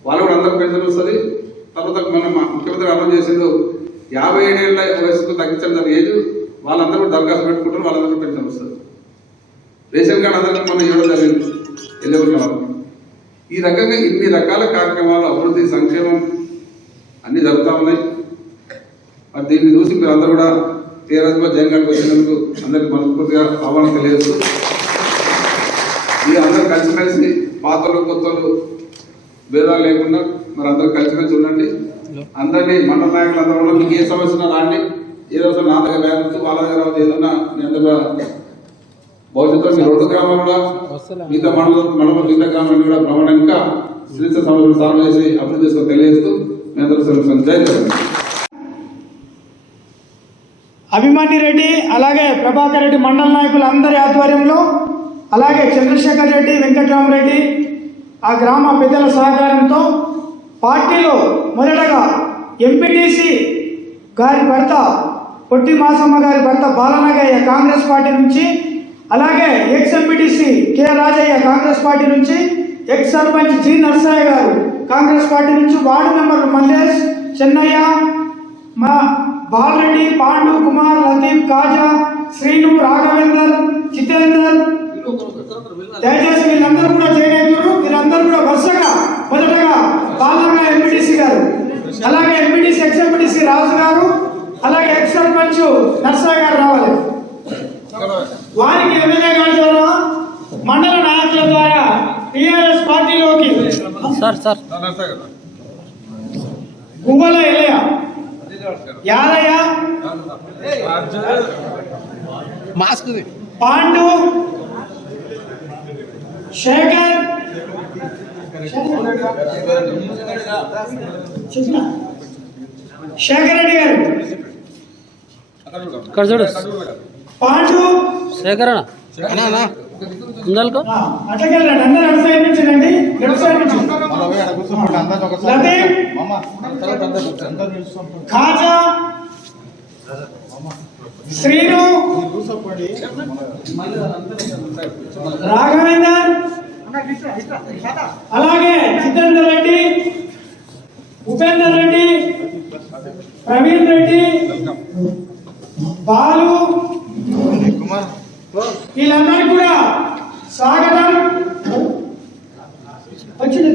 వాళ్ళు కూడా అందరికి పెన్షన్ వస్తుంది. తర్వాత మనం ముఖ్యమంత్రి అర్థం చేసిండు 57 ఏళ్ళ వయసుకు తగ్గించడం ఏజ్ వాళ్ళందరూ కూడా దరఖాస్తు పెట్టుకుంటారు, వాళ్ళందరూ పెన్షన్ వస్తుంది. రేషన్ కార్డు అందరికీ మనం ఇవ్వడం జరిగింది ఎలిజిబుల్ కావాలి. ఈ రకంగా ఇన్ని రకాల కార్యక్రమాలు అభివృద్ధి సంక్షేమం అన్ని జరుగుతూ ఉన్నాయి. మరి దీన్ని చూసి మీరు అందరూ కూడా టీఆర్ఎస్ జైన్ గారికి వచ్చినందుకు అందరికీ మనస్ఫూర్తిగా ఆహ్వానం తెలియజేస్తూ మీరు అందరూ కలిసిమెలిసి పాతలు కొత్తలు భేదాలు లేకుండా మరి అందరూ కలిసిమెలిసి ఉండండి. అందరినీ మండల నాయకులు అందరూ మీకు ఏ సమస్య రాండి, ఏదో నా దగ్గర వ్యాధి వాళ్ళ దగ్గర ఏదన్నా నేను భవిష్యత్తులో మీ 2 గ్రామాలు కూడా మిగతా మండలం మిగతా గ్రామాలు కూడా బ్రహ్మాండంగా శ్రీస్థ సమస్యలు సాల్వ్ చేసి అభివృద్ధి చేసుకొని తెలియజేస్తూ మీ అందరూ జై అభిమన్యు రెడ్డి అలాగే ప్రభాకర్ రెడ్డి మండల నాయకులు అందరి ఆధ్వర్యంలో, అలాగే చంద్రశేఖర్ రెడ్డి, వెంకట్రామరెడ్డి ఆ గ్రామ పెద్దల సహకారంతో పార్టీలో మొదటగా ఎంపీటీసీ గారి భర్త పొట్టి మాసమ్మ గారి భర్త బాలనగయ్య కాంగ్రెస్ పార్టీ నుంచి, అలాగే ex MPTC K Rajaiah Congress party నుంచి, ఎక్స్ సర్పంచ్ జి నర్సయ్య గారు కాంగ్రెస్ పార్టీ నుంచి, వార్డు మెంబర్లు మల్లేష్, చెన్నయ్య, మా బాలరెడ్డి, పాండు, కుమార్, లతీఫ్, కాజా, శ్రీను, రాఘవేందర్, జితేందర్, దయచేసి వీళ్ళందరూ కూడా చేయగలరు. వీరందరూ కూడా వరుసగా మొదటగా బాలనగయ్య ఎంపీటీసీ గారు, అలాగే ఎంపీటీసీ ఎక్స్ ఎంపీటీసీ రాజు గారు, అలాగే ఎక్స్ సర్పంచ్ నర్సయ్య గారు రావాలి. వారికి ఎమ్మెల్యే గారి ద్వారా మండల నాయకుల ద్వారా టీఆర్ఎస్ పార్టీలోకి గువ్వల ఎల్లయ్య, యాదయ్య, పాండు, శేఖర్, శేఖర్ రెడ్డి గారు, పాండు సేకరణ ముందరకు అట్లకెళ్ళండి, అందరూ అటు సైడ్ నుంచి రండి, లెఫ్ట్ సైడ్ నుంచి. లతీఫ్, ఖాజా, శ్రీను, రాఘవేందర్, అలాగే జితేందర్ రెడ్డి, ఉపేందర్ రెడ్డి, ప్రవీణ్ రెడ్డి, బాలు, వీళ్ళందరికీ కూడా స్వాగతం. వచ్చింది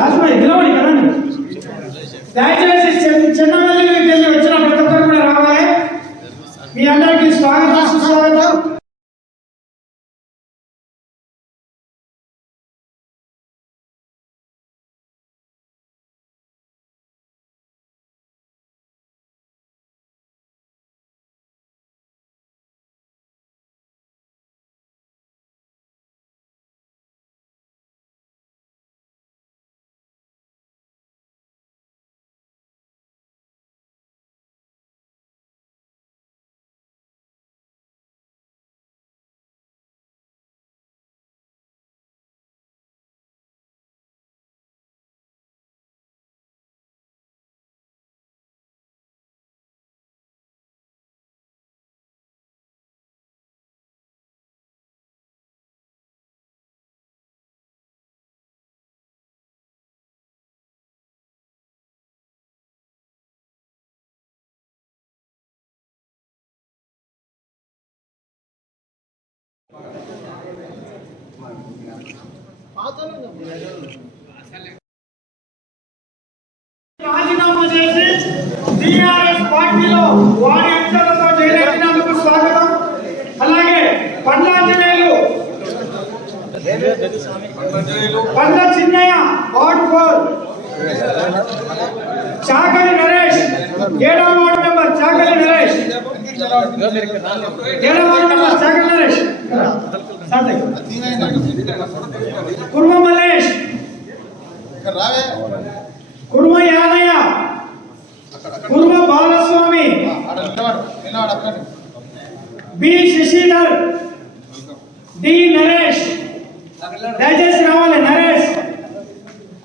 రాజుభాయ్ నిలబడి కదండి. దయచేసి చిన్నవల్లికి వెళ్ళి వచ్చిన ప్రతి ఒక్కరు కూడా రావాలి. మీ అందరికీ స్వాగతం, సుస్వాగతం. రాజీనామా చేసి టీఆర్ఎస్ పార్టీలో వారి అంశాలతో చేరినందుకు స్వాగతం. అలాగే పండ్లాంజనేయులు, పండ్ల చిన్నయ్య, వార్డ్ 4, చాకలి నరేష్, 7వ వార్డు మెంబర్ చాకలి నరేష్, 7వ వార్డు మెంబర్ చాకలి నరేష్, కుర్మ మల్లేష్, కుర్మ యాదయ్య, కుర్మ బాలస్వామి, బి శశిధర్, డి నరేష్, దయచేసి రావాలి, నరేష్,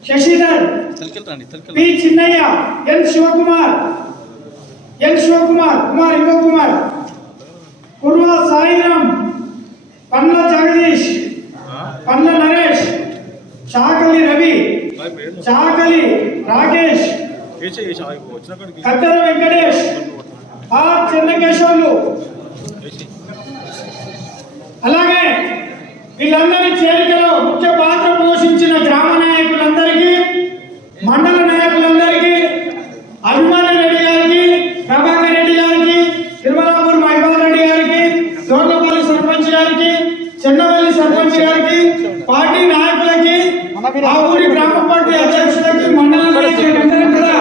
శశిధర్, పి చిన్నయ్య, ఎన్ శివకుమార్, కుమార్ యువ కుమార్, కుర్మ సాయిరామ్, పండ్ల జగదీష్, పండ్ల నరేష్, చాకలి రవి, చాకలి రాకేష్, కత్తెర వెంకటేష్, ఆర్ చెన్నకేశవులు. అలాగే వీళ్ళందరి చేరికలో ముఖ్య పాత్ర పోషించిన గ్రామ నాయకులందరికీ, మండల నాయకులందరికీ, అభిమాని రెడ్డి గారికి, ప్రభాకర్ రెడ్డి గారికి, తిరుమలాపూర్ మైపాల్ రెడ్డి గారికి, దోర్లపల్లి సర్పంచ్ గారికి, చెన్నవల్లి సర్పంచ్ గారికి, పార్టీ నాయకులకి, ఆ ఊరి గ్రామ పార్టీ అధ్యక్షులకి, మండల నాయకులందరికీ కూడా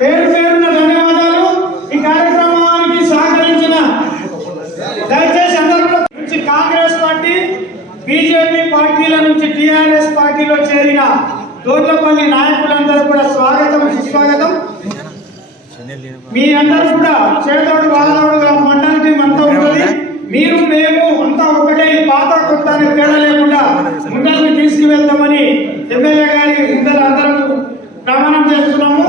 పేరు పేరున ధన్యవాదాలు. ఈ కార్యక్రమానికి సహకరించిన దయచేసి అందరూ నుంచి కాంగ్రెస్ పార్టీ, బీజేపీ పార్టీల నుంచి టీఆర్ఎస్ పార్టీలో చేరిన దోర్లపల్లి నాయకులందరూ కూడా స్వాగతం, సుస్వాగతం. మీ అందరూ కూడా చేతోడు వాదోడుగా మండలి అంతా ఉంటుంది. మీరు మేము అంతా ఒకటే, పాత కొత్త తేడా లేకుండా ముందరికి తీసుకువెళ్తామని ఎమ్మెల్యే గారి ముందర అందరం ప్రమాణం చేస్తున్నాము.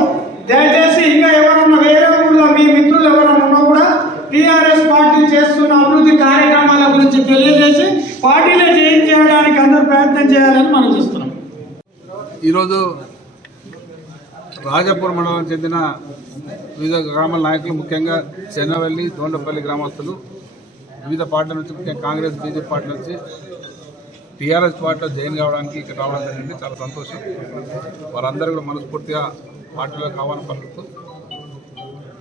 దయచేసి ఇంకా ఎవరన్నా వేరే ఊళ్ళో మీ మిత్రులు ఎవరన్నా ఉన్నా కూడా టీఆర్ఎస్ పార్టీ చేస్తున్న అభివృద్ధి కార్యక్రమాల గురించి తెలియజేసి పార్టీలో జాయిన్ చేయడానికి అందరూ ప్రయత్నం చేయాలని మనం చూస్తున్నాం. ఈరోజు రాజాపూర్ మండలం చెందిన వివిధ గ్రామాల నాయకులు, ముఖ్యంగా చెన్నవల్లి, దోండపల్లి గ్రామస్తులు, వివిధ పార్టీల నుంచి, ముఖ్యంగా కాంగ్రెస్, బీజేపీ పార్టీ నుంచి టీఆర్ఎస్ పార్టీలో జాయిన్ కావడానికి ఇక్కడ రావడం జరిగింది. చాలా సంతోషం. వారందరూ కూడా మనస్ఫూర్తిగా పార్టీలో కావాలని పలుకుతూ,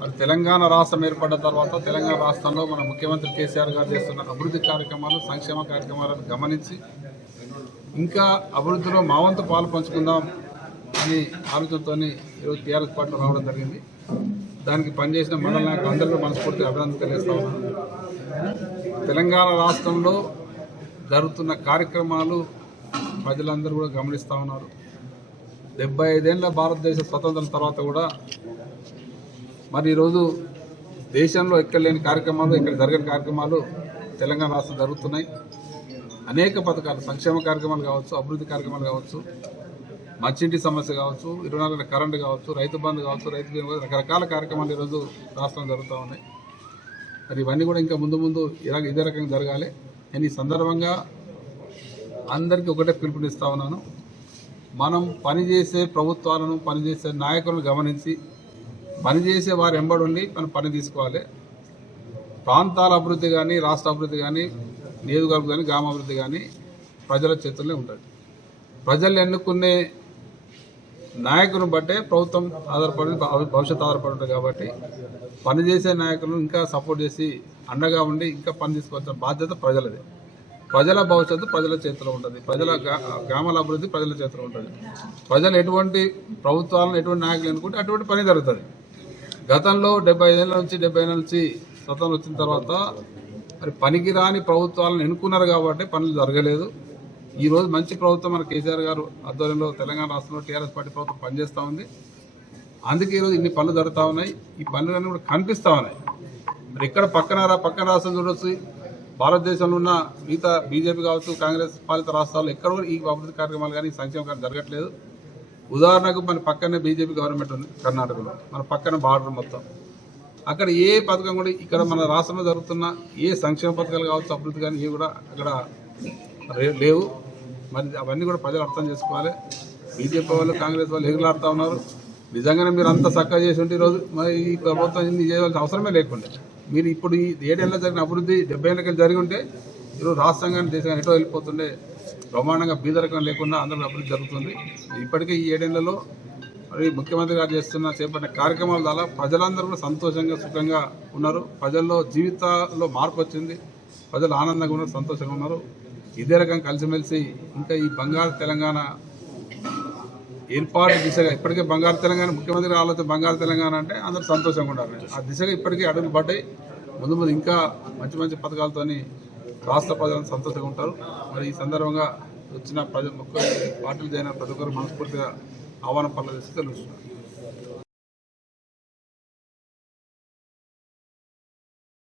మరి తెలంగాణ రాష్ట్రం ఏర్పడ్డ తర్వాత తెలంగాణ రాష్ట్రంలో మన ముఖ్యమంత్రి కేసీఆర్ గారు చేస్తున్న అభివృద్ధి కార్యక్రమాలు, సంక్షేమ కార్యక్రమాలను గమనించి ఇంకా అభివృద్ధిలో మా వంతు పాలు పంచుకుందాం అని ఆలోచనతో ఈరోజు టీఆర్ఎస్ పార్టీలో రావడం జరిగింది. దానికి పనిచేసిన మండల నాయకులు అందరూ మనస్ఫూర్తిగా అభినందన తెలియజేస్తా ఉన్నాను. తెలంగాణ రాష్ట్రంలో జరుగుతున్న కార్యక్రమాలు ప్రజలందరూ కూడా గమనిస్తూ ఉన్నారు. 75 ఏళ్ల భారతదేశ స్వతంత్రం తర్వాత కూడా మరి ఈరోజు దేశంలో ఎక్కడ లేని కార్యక్రమాలు, ఇక్కడ జరగని కార్యక్రమాలు తెలంగాణ రాష్ట్రం జరుగుతున్నాయి. అనేక పథకాలు, సంక్షేమ కార్యక్రమాలు కావచ్చు, అభివృద్ధి కార్యక్రమాలు కావచ్చు, మంచింటి సమస్య కావచ్చు, 24 గంటల కరెంటు కావచ్చు, రైతు బంధు కావచ్చు, రైతు బీమా, రకరకాల కార్యక్రమాలు ఈరోజు రాష్ట్రంలో జరుగుతూ ఉన్నాయి. మరి ఇవన్నీ కూడా ఇంకా ముందు ముందు ఇదే రకంగా జరగాలి. నేను ఈ సందర్భంగా అందరికీ ఒకటే పిలుపునిస్తా ఉన్నాను. మనం పనిచేసే ప్రభుత్వాలను, పనిచేసే నాయకులను గమనించి పనిచేసే వారు ఎంబడుండి మనం పని తీసుకోవాలి. ప్రాంతాల అభివృద్ధి కానీ, రాష్ట్ర అభివృద్ధి కానీ, నియోజకవర్గం కానీ, గ్రామాభివృద్ధి కానీ ప్రజల చేతుల్లో ఉంటుంది. ప్రజలు ఎన్నుకునే నాయకులను బట్టే ప్రభుత్వం ఆధారపడి, భవిష్యత్తు ఆధారపడి ఉంటుంది. కాబట్టి పనిచేసే నాయకులను ఇంకా సపోర్ట్ చేసి అండగా ఉండి ఇంకా పని తీసుకోవాల్సిన బాధ్యత ప్రజలది. ప్రజల భవిష్యత్తు ప్రజల చేతిలో ఉంటుంది. ప్రజల గ్రామాల అభివృద్ధి ప్రజల చేతిలో ఉంటుంది. ప్రజలు ఎటువంటి ప్రభుత్వాలను, ఎటువంటి నాయకులు ఎన్నుకుంటే అటువంటి పని జరుగుతుంది. గతంలో 75 ఏళ్ళ నుంచి స్వతంత్రం వచ్చిన తర్వాత మరి పనికిరాని ప్రభుత్వాలను ఎన్నుకున్నారు కాబట్టి పనులు జరగలేదు. ఈరోజు మంచి ప్రభుత్వం మన కేసీఆర్ గారు ఆధ్వర్యంలో తెలంగాణ రాష్ట్రంలో టీఆర్ఎస్ పార్టీ ప్రభుత్వం పనిచేస్తూ ఉంది. అందుకే ఈరోజు ఇన్ని పనులు జరుగుతూ ఉన్నాయి. ఈ పనులన్నీ కూడా కనిపిస్తూ ఉన్నాయి. మరి ఇక్కడ పక్కన రాష్ట్రం చూడొచ్చు, భారతదేశంలో ఉన్న మిగతా బీజేపీ కావచ్చు, కాంగ్రెస్ పాలిత రాష్ట్రాల్లో ఎక్కడ కూడా ఈ అభివృద్ధి కార్యక్రమాలు కానీ, సంక్షేమ కార్యక్రమాలు జరగట్లేదు. ఉదాహరణకు మన పక్కనే బీజేపీ గవర్నమెంట్ ఉంది కర్ణాటకలో, మన పక్కన బార్డర్ మొత్తం. అక్కడ ఏ పథకం కూడా ఇక్కడ మన రాష్ట్రంలో జరుగుతున్న ఏ సంక్షేమ పథకాలు కావచ్చు, అభివృద్ధి కానీ ఇవి కూడా అక్కడ లేవు. మరి అవన్నీ కూడా ప్రజలు అర్థం చేసుకోవాలి. బీజేపీ వాళ్ళు, కాంగ్రెస్ వాళ్ళు ఎగులాడుతూ ఉన్నారు. నిజంగానే మీరు అంత చక్కగా చేసి ఉంటే ఈరోజు మరి ఈ ప్రభుత్వం ఇన్ని చేయవలసిన అవసరమే లేకుండా, మీరు ఇప్పుడు ఈ 7 ఏళ్ళలో జరిగిన అభివృద్ధి 70 ఏళ్ళకి జరిగి ఉంటే ఈరోజు రాష్ట్రంగానే దేశంగా ఎటో వెళ్ళిపోతుండే. బ్రహ్మాండంగా బీదరకం లేకుండా అందరూ అభివృద్ధి జరుగుతుంది. ఇప్పటికే ఈ 7 ఏళ్లలో మరి ముఖ్యమంత్రి గారు చేపట్టిన కార్యక్రమాల ద్వారా ప్రజలందరూ కూడా సంతోషంగా, సుఖంగా ఉన్నారు. ప్రజల్లో జీవితాల్లో మార్పు వచ్చింది. ప్రజలు ఆనందంగా ఉన్నారు, సంతోషంగా ఉన్నారు. ఇదే రకంగా కలిసిమెలిసి ఇంకా ఈ బంగారు తెలంగాణ ఏర్పాటు దిశగా, ఇప్పటికే బంగారు తెలంగాణ ముఖ్యమంత్రి ఆలోచన బంగారు తెలంగాణ అంటే అందరూ సంతోషంగా ఉండాలి. ఆ దిశగా ఇప్పటికే అడుగులు పడ్డాయి. ముందు ఇంకా మంచి పథకాలతోని రాష్ట్ర ప్రజలను సంతోషంగా ఉంటారు. మరి ఈ సందర్భంగా వచ్చిన ముఖ్య పార్టీలు చేయన ప్రతి ఒక్కరు మనస్ఫూర్తిగా ఆహ్వానం పనులు తెలుస్తున్నాను.